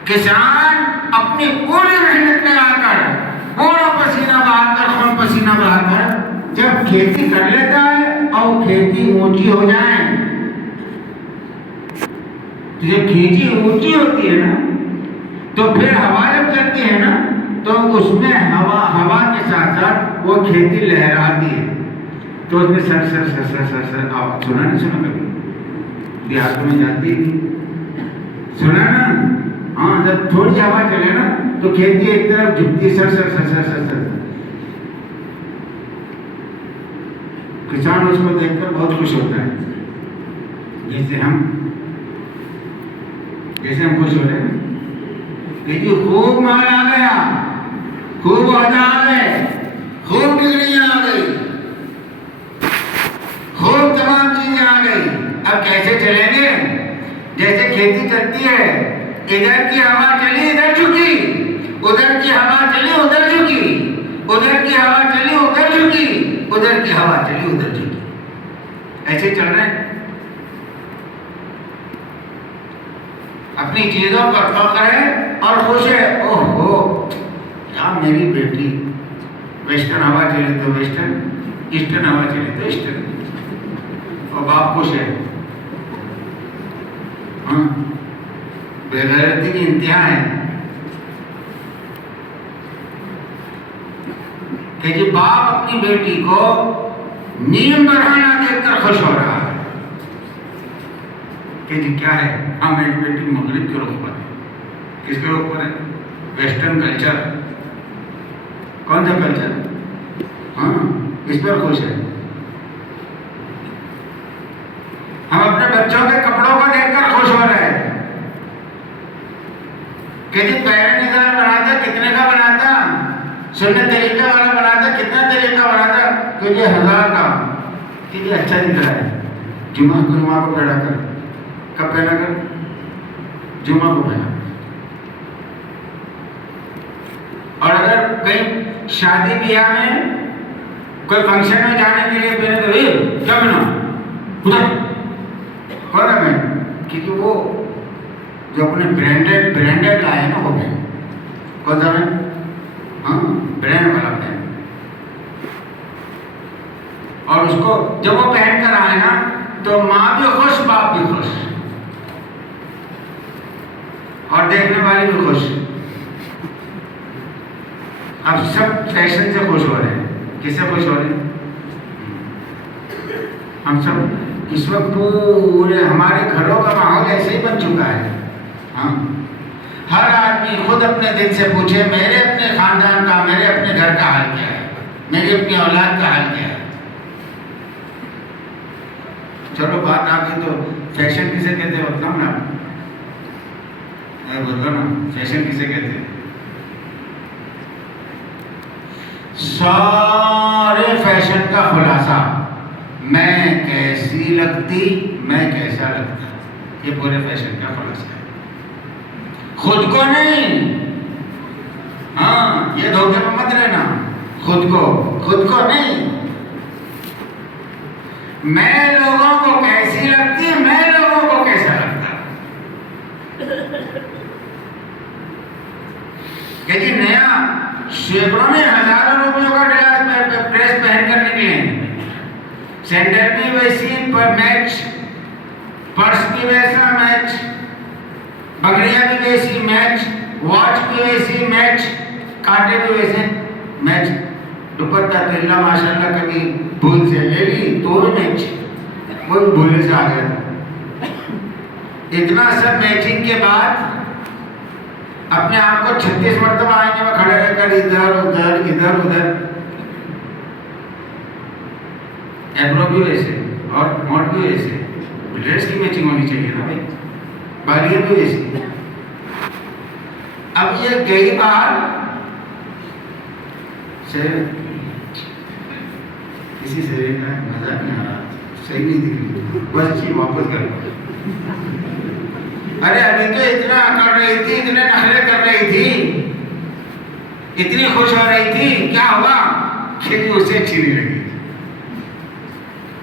کسان اپنی پوری محنت لگا کر پورا پسینہ بہا کر خون پسینہ بہا کر جب کھیتی کر لیتا ہے اور کھیتی اونچی ہو جائے، جب کھیتی اونچی ہوتی ہے نا تو پھر ہوا جب چلتی ہے نا تو اس میں ہوا کے ساتھ ساتھ وہ کھیتی لہراتی ہے تو اس میں سر سر سر سر سر سر آواز سنا نہیں؟ سنا کبھی دیہاتوں میں جاتی ہے، سنا نا؟ ہاں، جب تھوڑی ہوا چلے نا تو کھیتی ایک طرف جھکتی، سر سر سر سر سر سر. کسان اس کو دیکھ کر بہت خوش ہوتا ہے، جیسے ہم خوش ہو رہے ہیں کہ جی خوب مال آ گیا، خوب وعدہ آ گئے، خوب ڈگریاں آ گئی، خوب تمام چیزیں آ گئی. اب کیسے چلیں گے؟ جیسے کھیتی چلتی ہے، ادھر کی ہوا چلی ادھر جھکی، ادھر کی ہوا چلی ادھر جھکی، ادھر کی ہوا چلی ادھر جھکی، ادھر کی ہوا چلی ادھر جھکی، ایسے چل رہے ہیں. اپنی چیزوں پر فخر ہے اور خوش ہے. اوہ ہو کیا میری بیٹی ویسٹرن ہوا چلے تو ویسٹرن، ایسٹرن ہوا چلے تو ایسٹرن، اور باپ خوش ہے. ہاں، بے غیرتی کی انتہا ہے کہ جی باپ اپنی بیٹی کو نیم برہنہ دیکھ کر خوش ہو رہا ہے کہ جی کیا ہے؟ ہاں، میری بیٹی مغرب کے رخ پر ہے. کس کے رخ پر ہے؟ Western culture. کون سا کلچر؟ ہاں، اس پر خوش ہے. ہم اپنے بچوں کے کپڑوں کو دیکھ کر خوش ہو رہے ہیں کہ جی پیرن نظام بناتا کتنے کا بناتا، سنت طریقے والا بناتا کتنا طریقہ بناتا کہ جی 1000 کا، کہ جی اچھا دکھ رہا ہے. جمعہ کو پہنا کر، کب پہنا کر؟ جمعہ کو پہنا. اور اگر کہیں شادی بیاہ میں کوئی فنکشن میں جانے کے لیے پہنے تو کیا بنا ادھر کون ہے میں، کیونکہ وہ جو اپنے برانڈیڈ لائے نا وہ پہنے. کون سا میں؟ ہاں، برانڈ والا پہن. اور اس کو جب وہ پہن کر آئے نا تو ماں بھی خوش، باپ بھی خوش، اور دیکھنے والی بھی خوش. اب سب فیشن سے خوش ہو رہے ہیں. کس سے خوش ہو رہے ہیں؟ ہم سب اس وقت پورے ہمارے گھروں کا ماحول ایسے ہی بن چکا ہے. ہاں، ہر آدمی خود اپنے دل سے پوچھے میرے اپنے خاندان کا، میرے اپنے گھر کا حال کیا ہے، میری اپنی اولاد کا حال کیا ہے. چلو بات آ گئی تو فیشن کسے کہتے ہیں بتلاؤں نا؟ بولو نا، فیشن کسے کہتے ہیں؟ سارے فیشن کا خلاصہ میں کیسی لگتی، میں کیسا لگتا، یہ پورے فیشن کا خلاصہ ہے. خود کو نہیں، ہاں یہ دھوکے میں مت رہنا. خود کو نہیں، میں لوگوں کو کیسی لگتی، میں لوگوں کو کیسا لگتا. کہ جی نیا سینکڑوں میں ہزاروں روپیوں کا ڈریس پہن کر نکلے ہیں، سینڈل بھی ویسی پر میچ، پرس بھی ویسا میچ، بگڑیاں بھی ویسی میچ، واچ بھی ویسی میچ، کانٹے بھی ویسے میچ، دوپٹہ تو اللہ ماشاء اللہ کبھی بھول سے لے لی تو بھی میچ، وہ بھی بھولنے سے آ گیا تھا. اتنا سب میچنگ کے بعد اپنے آپ کو 36 مرتبہ آئینے میں کھڑے رہ کر ادھر ادھر ادھر ادھر، ایبرو بھی ویسے اور مونٹ بھی ویسے. ڈریس کی میچنگ ہونی چاہیے نا بھائی، بالیاں بھی ویسی. اب یہ گئی باہر سے کسی سے مزہ نہیں آ رہا، صحیح نہیں دکھ رہی، بس چیز واپس کر. ارے ابھی تو اتنا کر رہی تھی، اتنے نخرے کر رہی تھی، اتنی خوش ہو رہی تھی، کیا ہوا؟ کھیتی اسے اچھی نہیں لگی۔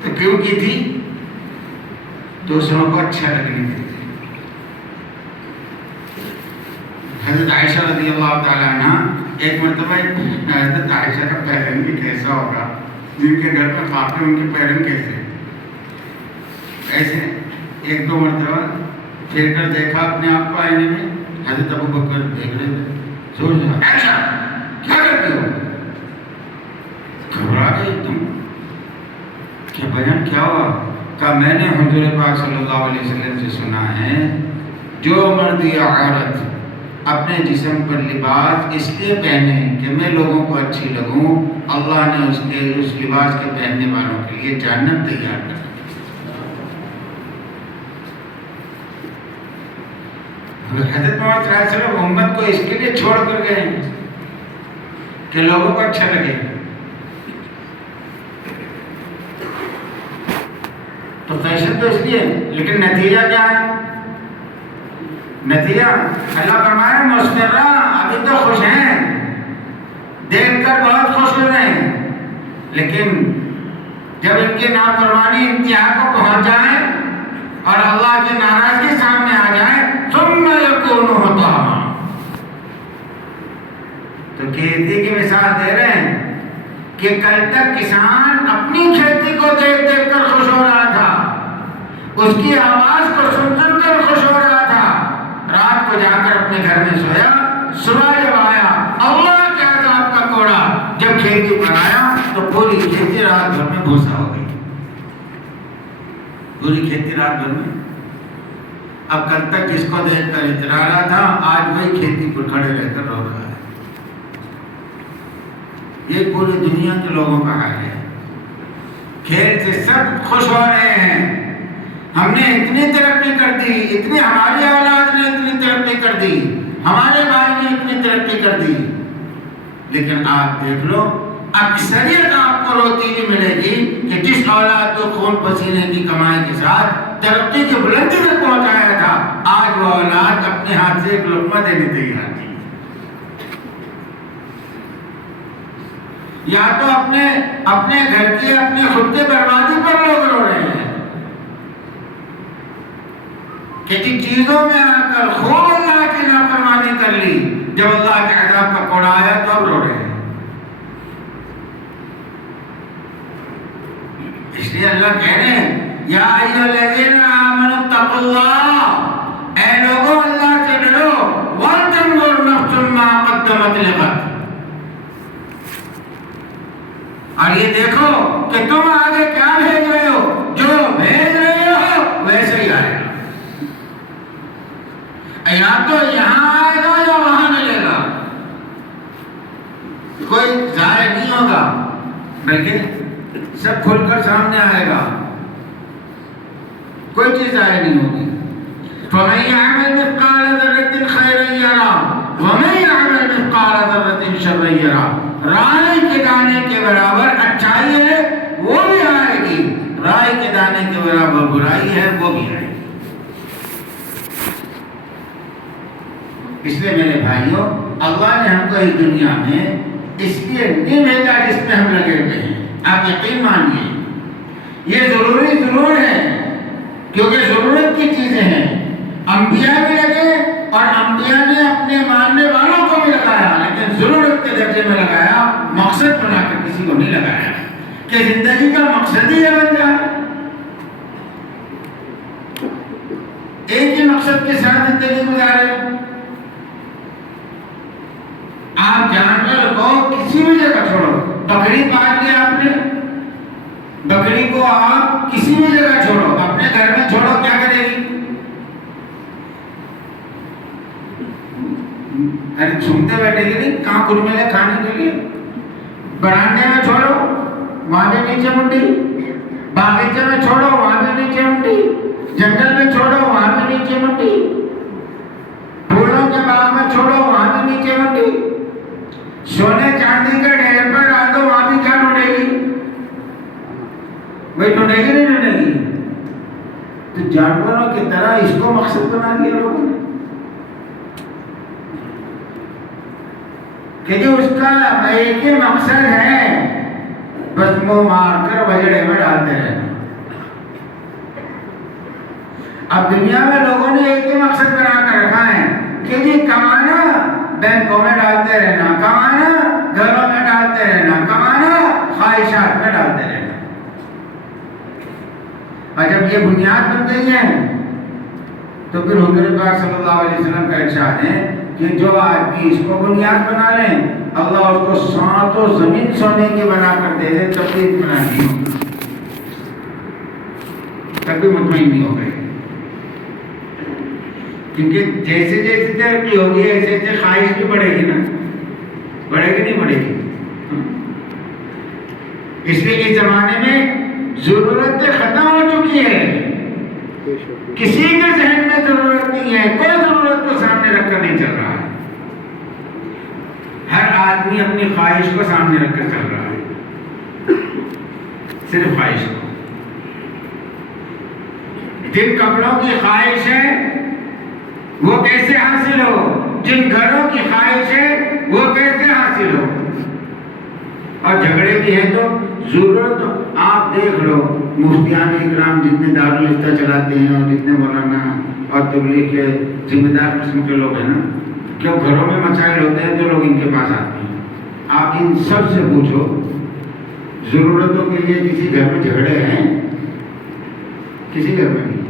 تو کیوں کی تھی؟ دوسروں کو اچھا لگنے کے لیے۔ حضرت عائشہ رضی اللہ تعالیٰ عنہ ایک مرتبہ حضرت عائشہ کا پیرن بھی کیسا ہوگا، جن کے گھر پر خاکے ان کے پیرن کیسے ایسے ایک دو مرتبہ پھر کر دیکھا اپنے آپ کو آئینے میں، حضرت ابو بکر دیکھ رہے تھے، سوچ رہا عائشہ کیا کرتی ہو؟ گھبرا گئی تم، کیا بیان کیا ہوا؟ کہا میں نے حضور پاک صلی اللہ علیہ وسلم سے سنا ہے جو مرد یا عورت اپنے جسم پر لباس اس لیے پہنے کہ میں لوگوں کو اچھی لگوں، اللہ نے اس لباس کے پہننے والوں کے لیے جہنم تیار کر دی۔ حضرت محمد صلی اللہ علیہ وسلم امت کو اس کے لیے چھوڑ کر گئے کہ لوگوں کو اچھا لگے۔ تو فیشن تو اس لیے، لیکن نتیجہ کیا ہے؟ نتیجہ اللہ فرمائے مسترہ، ابھی تو خوش ہیں، دیکھ کر بہت خوش ہو رہے ہیں، لیکن جب ان کی نافرمانی انتہا کو پہنچ جائے اور اللہ کی ناراضگی سامنے آ جائے ثم یکون حطاما، تو کھیتی کی مثال دے رہے ہیں کہ کل تک کسان اپنی کھیتی کو دیکھ دیکھ کر خوش ہو رہا تھا، اس کی آواز کو سن سن کر خوش ہو رہا تھا، رات کو جا کر اپنے گھر میں سویا، صبح جب آیا اللہ کے عذاب کا کوڑا جب کھیتی پر آیا تو پوری کھیتی رات بھر میں بھوسا ہو گئی، پوری کھیتی رات بھر میں۔ اب کل تک جس کو دیکھ کر اترا رہا تھا آج وہی کھیتی پر کھڑے رہ کر رو رہا ہے۔ یہ پوری دنیا کے لوگوں کا حال ہے، کھیل سے سب خوش ہو رہے ہیں، ہم نے اتنی ترقی کر دی، اتنی ہماری اولاد نے اتنی ترقی کر دی، ہمارے بھائی نے اتنی ترقی کر دی، لیکن آپ دیکھ لو اکثریت آپ کو روتی ہوئی ملے گی کہ جس اولاد کو خون پسینے کی کمائی کے ساتھ ترقی کی بلندی تک پہنچایا تھا، آج وہ اولاد اپنے ہاتھ سے ایک لقمہ دینے تیار تھی۔ یا تو اپنے گھر کی اپنے خود کے بربادی پر لوگ رو رہے ہیں کہ جن چیزوں میں آ کر خوب اللہ کی نافرمانی کر لی، جب اللہ کے عذاب کا کوڑا آیا تو اب رو رہے ہیں۔ اس لیے اللہ کہہ رہے ہیں یا ایھا الذین آمنوا اتقوا اللہ، اے لوگوں اللہ سے ڈرو، وَلْتَنظُرْ نَفْسٌ مَا قَدَّمَتْ لِغَدٍ، اور یہ دیکھو کہ تم آگے کیا بھیج رہے ہو، جو بھیج رہے ہو ویسے ہی آئے گا، یا تو یہاں آئے گا یا وہاں ملے گا، کوئی ضائع نہیں ہوگا بلکہ سب کھل کر سامنے آئے گا، کوئی چیز ضائع نہیں ہوگی۔ فَمَن يَعْمَلْ مِثْقَالَ ذَرَّةٍ خَيْرًا يَرَهُ وَمَن يَعْمَلْ مِثْقَالَ ذَرَّةٍ شَرًّا يَرَهُ، رائی کے دانے کے برابر اچھائی ہے وہ بھی آئے گی، رائی کے دانے کے برابر برائی ہے وہ بھی آئے گی۔ اس لیے میرے بھائیوں، اللہ نے ہم کو اس دنیا میں اس لیے نہیں بھیجا جس میں ہم لگے ہوئے ہیں، آپ یقین مانیے یہ ضروری ضرور ہے کیونکہ ضرورت کی چیزیں ہیں، انبیاء بھی لگے اور انبیاء نے اپنے ماننے والوں کو بھی لگایا، لیکن ضرورت کے درجے میں لگایا، مقصد بنا کر کسی کو نہیں لگایا کہ زندگی کا مقصد ہی یہ بن جائے، ایک ہی مقصد کے ساتھ زندگی گزارے۔ آپ جانور کو کسی بھی جگہ چھوڑو، بکری پال لی آپ نے، بکری کو آپ کسی بھی جگہ چھوڑو، اپنے گھر میں چھوڑو، کیا کرے گی؟ ارے سنتے بیٹھے گی نہیں، کہاں کھل ملے کھانے کے لیے، برانڈے میں چھوڑو وہاں بھی نیچے منڈی، باغیچے میں چھوڑو وہاں بھی نیچے منڈی، جنگل میں چھوڑو وہاں بھی نیچے منڈی، پھولوں کے باغ میں چھوڑو وہاں بھی نیچے منڈی، سونے چاندی کے ڈھیر پر ڈال دو وہاں بھی کیا ڈھونڈے گی؟ وہی ڈھونڈے گی نہیں ڈھونڈے گی؟ تو جانوروں کی طرح اس کو مقصد بنا دیا لوگوں نے کہ جو اس کا ایک ہی مقصد ہے بس منہ مار کر بجڑے میں ڈالتے رہنا. اب دنیا میں لوگوں نے ایک ہی مقصد بنا کر رکھا ہے کہ جی کمانا بینکوں میں ڈالتے رہنا, کمانا گھروں میں ڈالتے رہنا, کمانا خواہشات میں ڈالتے رہنا. اور جب یہ بنیاد بن گئی ہے تو پھر حضور پاک صلی اللہ علیہ وسلم کا ارشاد ہے کہ جو آدمی اس کو بنیاد بنا لیں اللہ اس کو ساتوں زمین سونے کی بنا کر دے دے تب بھی اطمینان نہیں ہوگا, تب بھی مطمئن نہیں ہو گئے. کیونکہ جیسے جیسے ترقی ہوگی ایسے ایسے خواہش بھی بڑھے گی نا, بڑھے گی نہیں بڑھے گی. اس لیے اس زمانے میں ضرورتیں ختم ہو چکی ہے, کسی کے ذہن میں ضرورت نہیں ہے, کوئی ضرورت کو سامنے رکھ کر نہیں چل رہا ہے. ہر آدمی اپنی خواہش کو سامنے رکھ کر چل رہا ہے, صرف خواہش کو. جن کپڑوں کی خواہش ہے وہ کیسے حاصل ہو, جن گھروں کی خواہش ہے وہ کیسے حاصل ہو. اور جھگڑے کی ہے تو ضرورت آپ دیکھ لو مفتیان اکرام جتنے دارالفتہ چلاتے ہیں اور جتنے مولانا اور تبلیغ کے ذمہ دار قسم کے لوگ ہیں نا, کہ گھروں میں مسائل ہوتے ہیں تو لوگ ان کے پاس آتے ہیں. آپ ان سب سے پوچھو ضرورتوں کے لیے کسی گھر میں جھگڑے ہیں؟ کسی گھر میں نہیں.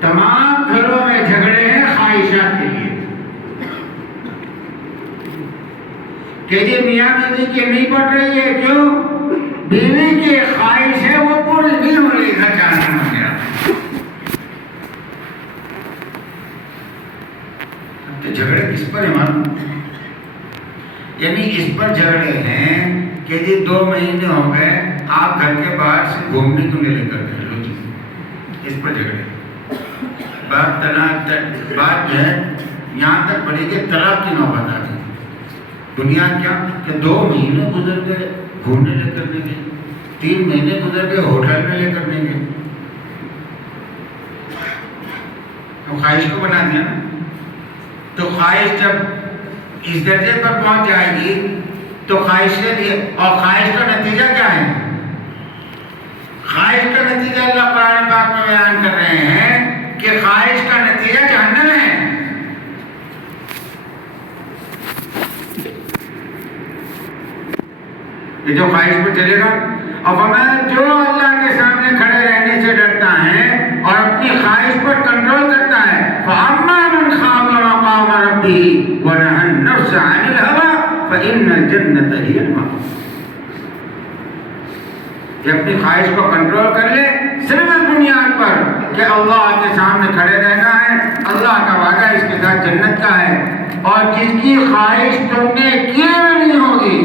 تمام گھروں میں جھگڑے ہیں خواہشات کے لیے کہ یہ میاں بیوی کی نہیں پڑ رہی ہے, کیوں؟ بیوی کی خواہش ہے وہ پوری نہیں ہو رہی, گھر جانا وغیرہ. تو جھگڑے کس پر ہے معلوم؟ یعنی اس پر جھگڑے ہیں کہ جی 2 مہینے ہو گئے آپ گھر کے باہر سے گھومنے کیوں نہیں لے کر گئے, لو جی اس پر جھگڑے. بات جو ہے یہاں تک بڑھی کہ طلاق کی نوبت آ گئی. دنیا کیا کہ 2 مہینے گزر گئے گھومنے لے کر نہیں گئے, 3 مہینے گزر گئے ہوٹل میں لے کر نہیں گئے. تو خواہش کو بنا دیا نا. تو خواہش جب اس درجے پر پہنچ جائے گی تو خواہش کے لیے, اور خواہش کا نتیجہ کیا ہے؟ خواہش کا نتیجہ اللہ قرآن پاک میں بیان کر رہے ہیں کہ خواہش کا نتیجہ جہنم ہے. یہ جو خواہش پر چلے گا, اور فرمایا جو اللہ کے سامنے کھڑے رہنے سے ڈرتا ہے اور اپنی خواہش پر کنٹرول کرتا ہے, فَأَمَّا مَنْ خَافَ مَقَامَ رَبِّهِ وَنَهَى النَّفْسَ عَنِ الْهَوَىٰ فَإِنَّ الْجَنَّةَ هِيَ الْمَأْوَىٰ. کہ اپنی خواہش کو کنٹرول کر لے صرف اس بنیاد پر کہ اللہ کے سامنے کھڑے رہنا ہے, اللہ کا وعدہ اس کے ساتھ جنت کا ہے. اور جس کی خواہش تم نے کی نہیں ہوگی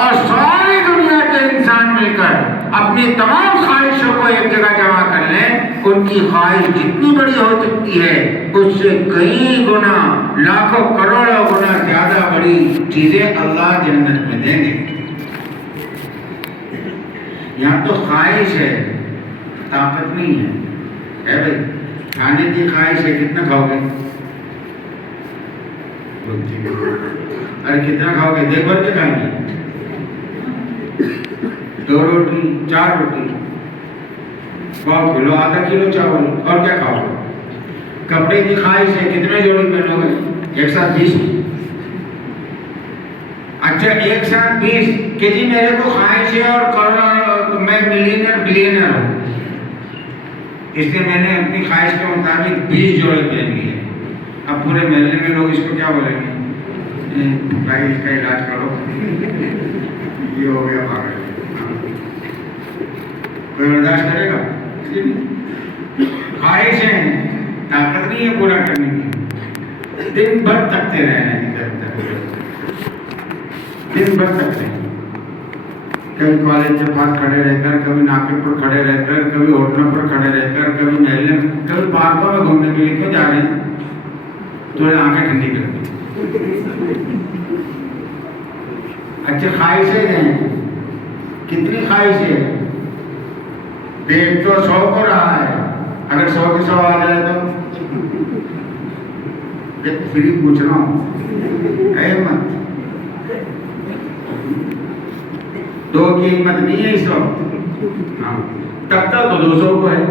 اور ساری دنیا کے انسان مل کر اپنی تمام خواہشوں کو ایک جگہ جمع کر لیں, ان کی خواہش جتنی بڑی ہو سکتی ہے اس سے کئی گنا, لاکھوں کروڑوں گنا زیادہ بڑی چیزیں اللہ جنت میں دیں گے. یہاں تو خواہش ہے, طاقت نہیں ہے. اے بھائی کھانے کی خواہش ہے, کتنا کھاؤ گے؟ ارے کتنا کھاؤ گے؟ دیکھ بھر کے کھائیں گے, 2 روٹی 4 روٹی, 1 کلو آدھا کلو چاول, اور کیا کھاؤ گے؟ کپڑے کی خواہش ہے, کتنے جوڑی پہنو گے؟ 1 ساتھ 20. اچھا 1 ساتھ 20 کہ جی میرے کو خواہش ہے اور کروڑوں میں بلینر ہوں, اس لیے میں نے اپنی خواہش کے مطابق 20 جوڑے پہن لیے. اب پورے محلے میں لوگ اس کو کیا بولیں گے؟ بھائی اس کا علاج کرو, یہ ہو گیا پاگل. کوئی برداشت کرے گا؟ خواہش ہے, طاقت نہیں ہے پورا کرنے کی. دن بھر تکتے رہنا, دن بھر تکتے ہیں. کبھی کالج کے پاس کھڑے رہ کر, کبھی ناکے پر کھڑے رہ کر, کبھی ہوٹلوں پر کھڑے رہ کر, کبھی محلے میں, کبھی پارکوں میں گھومنے کے لیے کیوں جا رہے ہیں؟ تھوڑے آنکھیں ٹھنڈی کر دی. اچھے خواہشیں ہیں, کتنی خواہش ہے, دیکھ تو 100 کو رہا ہے, اگر 100 کے 100 آ جائے تو فری پوچھ رہا ہوں، ہے ہمت؟ 2 کی ہمت نہیں ہے اس وقت، تکتا تو 200 کو ہے،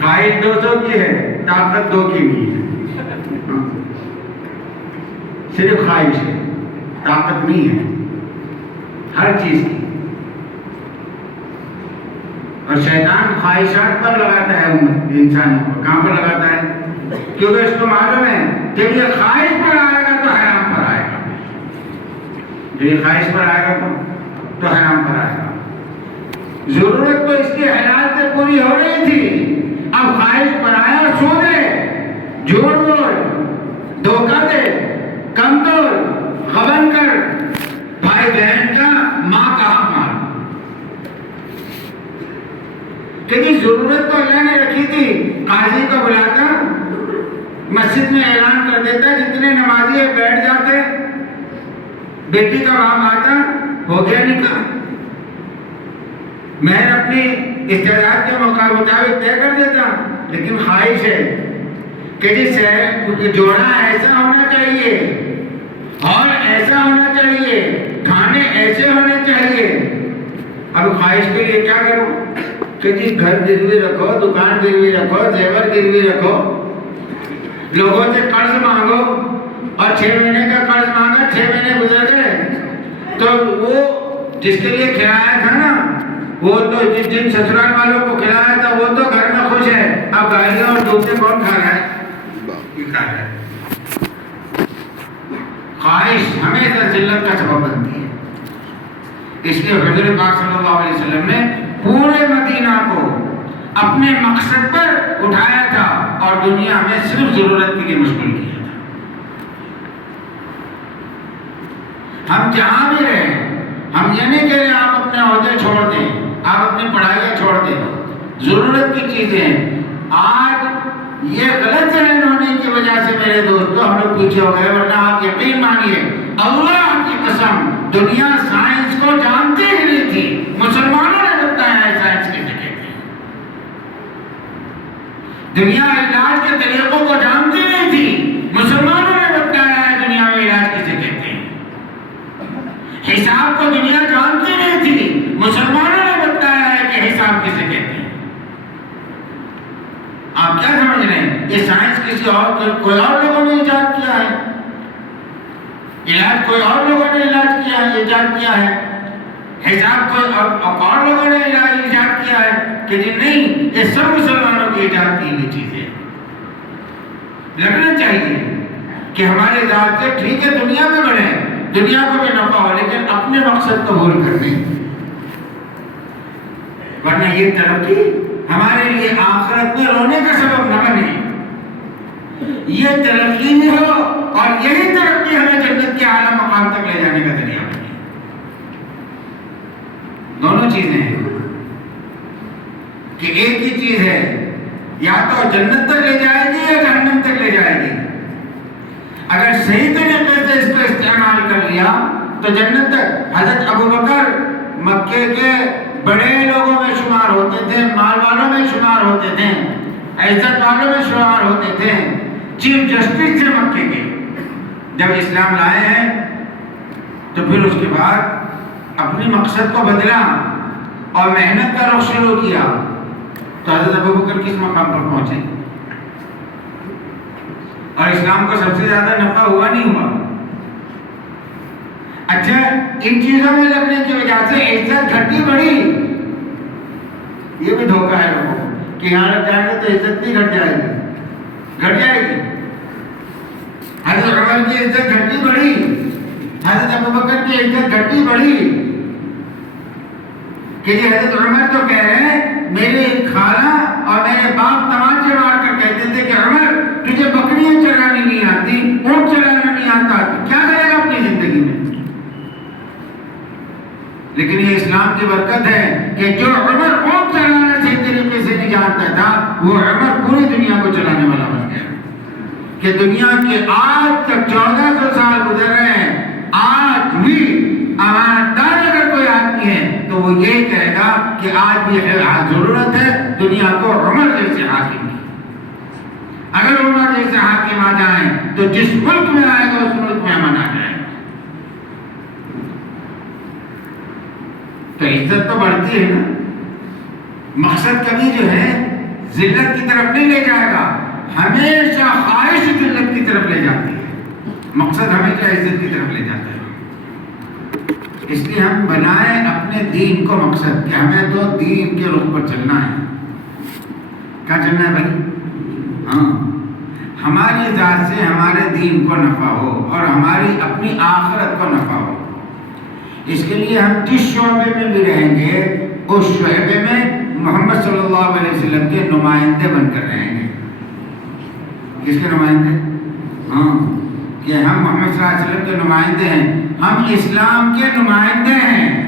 خواہش 200 کی ہے، طاقت 2 کی نہیں ہے، صرف خواہش ہے، طاقت نہیں ہے ہر چیز کی۔ اور شیطان خواہشات پر لگاتا ہے انسانوں کو، کہاں پر لگاتا ہے؟ کیونکہ اس کو معلوم ہے جب یہ خواہش پر آئے گا تو حرام پر آئے گا، جب یہ خواہش پر آئے گا تو حرام پر آئے گا۔ ضرورت تو اس کی حلال سے پوری ہو رہی تھی، اب خواہش پر آیا، سود لے، جھوٹ بول، دھوکہ دے، کم تول، غبن کر، بھائی بہن کا ماں کا حق مار۔ کیونکہ ضرورت تو اللہ نے رکھی تھی، قاضی کو بلاتا، مسجد میں اعلان کر دیتا، جتنے نمازی ہے بیٹھ جاتے، بیٹی کا باپ آتا، ہو گیا نکاح، مہر اپنی استعداد کے مطابق طے کر دیتا۔ لیکن خواہش ہے کہ جس جوڑا ایسا ہونا چاہیے اور ایسا ہونا چاہیے، کھانے ایسے ہونے چاہیے۔ اب خواہش کے لیے کیا کرو کہ جی گھر گروی رکھو، دکان گروی رکھو، زیور گروی رکھو، لوگوں سے قرض مانگو، اور 6 مہینے کا قرض مانگا، 6 مہینے گزر گئے تو وہ جس کے لیے کھلایا تھا نا، وہ تو جن سسرال والوں کو کھلایا تھا وہ تو گھر میں خوش ہے، اب گالیاں اور دوسرے کون کھا رہا ہے؟ کھا رہا ہے۔ خواہش ہمیشہ ذلت کا سبب بنتی ہے، اس لیے حضرت پاک صلی اللہ علیہ وسلم نے پورے مدینہ کو اپنے مقصد پر اٹھایا تھا اور دنیا میں صرف ضرورت کے لیے مشغول کیا تھا۔ ہم جہاں بھی رہیں، ہم یہ نہیں کہہ رہے آپ اپنے عہدے چھوڑ دیں، آپ اپنی پڑھائیاں چھوڑ دیں، ضرورت کی چیزیں۔ آج یہ غلط ذہن ہونے کی وجہ سے میرے دوستو ہم لوگ پیچھے ہو گئے، ورنہ آپ یقین مانیے اللہ کی قسم دنیا سائنس کو جانتی ہی نہیں تھی، مسلمانوں نے بتایا ہے سائنس کسے کہتے ہیں۔ دنیا علاج کے طریقوں کو جانتی نہیں تھی، مسلمانوں نے بتایا ہے دنیا میں علاج کسے کہتے ہیں۔ حساب کو دنیا جانتی نہیں تھی، مسلمانوں نے بتایا ہے کہ حساب کسے کہتے ہیں۔ آپ کیا سمجھ رہے ہیں؟ یہ سائنس کسی اور کوئی اور لوگوں نے ایجاد کیا ہے، علاج کوئی اور لوگوں نے علاج کیا ہے، ایجاد کیا ہے، حساب کوئی اور لوگوں نے ایجاد کیا ہے کہ جی نہیں، یہ سب مسلمانوں کی ایجاد کی ہوئی چیزیں۔ لگنا چاہیے کہ ہمارے ذات سے ٹھیک ہے دنیا میں بڑھیں، دنیا کو بھی نفع ہو، لیکن اپنے مقصد کو بھول کر نہیں، ورنہ یہ ترقی ہمارے لیے آخرت میں رونے کا سبب نہ بنے۔ یہ ترقی بھی ہو اور یہی ترقی ہمیں جنت کے اعلیٰ مقام تک لے جانے کا ذریعہ بنے۔ دونوں چیزیں ہیں کہ ایک ہی چیز ہے، یا تو جنت تک لے جائے گی یا جہنم تک لے جائے گی۔ اگر صحیح طریقے سے اس کو استعمال کر لیا تو جنت تک۔ حضرت ابوبکر مکے کے بڑے لوگوں میں شمار ہوتے تھے، مال والوں میں شمار ہوتے تھے، عزت والوں میں شمار ہوتے تھے، چیف جسٹس تھے مکے کے۔ جب اسلام لائے ہیں تو پھر اس کے بعد اپنی مقصد کو بدلا اور محنت کا رخ شروع کیا، تو حضرت ابوبکر کس مقام پر پہنچے؟ اور اسلام کو سب سے زیادہ نفع ہوا نہیں ہوا؟ اچھا، ان چیزوں میں لگنے کی وجہ سے عزت گھٹی بڑھی، یہ بھی دھوکہ ہے لوگوں کو کہ یہاں لگ جائیں گے تو عزت نہیں گھٹ جائے گی، گھٹ جائے گی۔ حضرت عمر کی عزت گھٹی بڑھی، حضرت ابوبکر کی عزت گھٹی بڑھی کہ یہ حضرت عمر تو کہہ رہے ہیں، میرے خالہ اور میرے باپ تماچے مار کر کہتے تھے کہ عمر تجھے بکریاں چرانی نہیں آتی، اونٹ چلانا نہیں آتا، کیا کرے گا اپنی زندگی میں؟ لیکن یہ اسلام کی برکت ہے کہ جو عمر اونٹ چلانا صحیح طریقے سے نہیں جانتا تھا، وہ عمر پوری دنیا کو چلانے والا بن گیا۔ کہ دنیا کے آج تک 1400 سال گزر رہے ہیں، آج بھی امانتدار اگر کوئی آدمی ہے تو وہ وہ یہی کہے گا کہ آج بھی ضرورت ہے دنیا کو عمر جیسے حاکم کی. اگر عمر جیسے حاکم آ جائیں تو جس ملک میں آئے گا اس ملک میں امن آ جائے گا. تو عزت تو بڑھتی ہے نا. مقصد کبھی جو ہے ذلت کی طرف نہیں لے جائے گا، ہمیشہ خواہش ذلت کی طرف لے جاتی ہے. مقصد ہمیشہ عزت کی طرف لے جاتا ہے. اس لیے ہم بنائیں اپنے دین کو مقصد کہ ہمیں تو دین کے رخ پر چلنا ہے. کیا چلنا ہے بھائی؟ ہاں، ہماری ذات سے ہمارے دین کو نفع ہو اور ہماری اپنی آخرت کو نفع ہو. اس کے لیے ہم جس شعبے میں بھی رہیں گے اس شعبے میں محمد صلی اللہ علیہ وسلم کے نمائندے بن کر رہیں گے. کس کے نمائندے؟ ہاں، کہ ہم محمد صلی اللہ علیہ وسلم کے نمائندے ہیں. ہم اسلام کے نمائندے ہیں.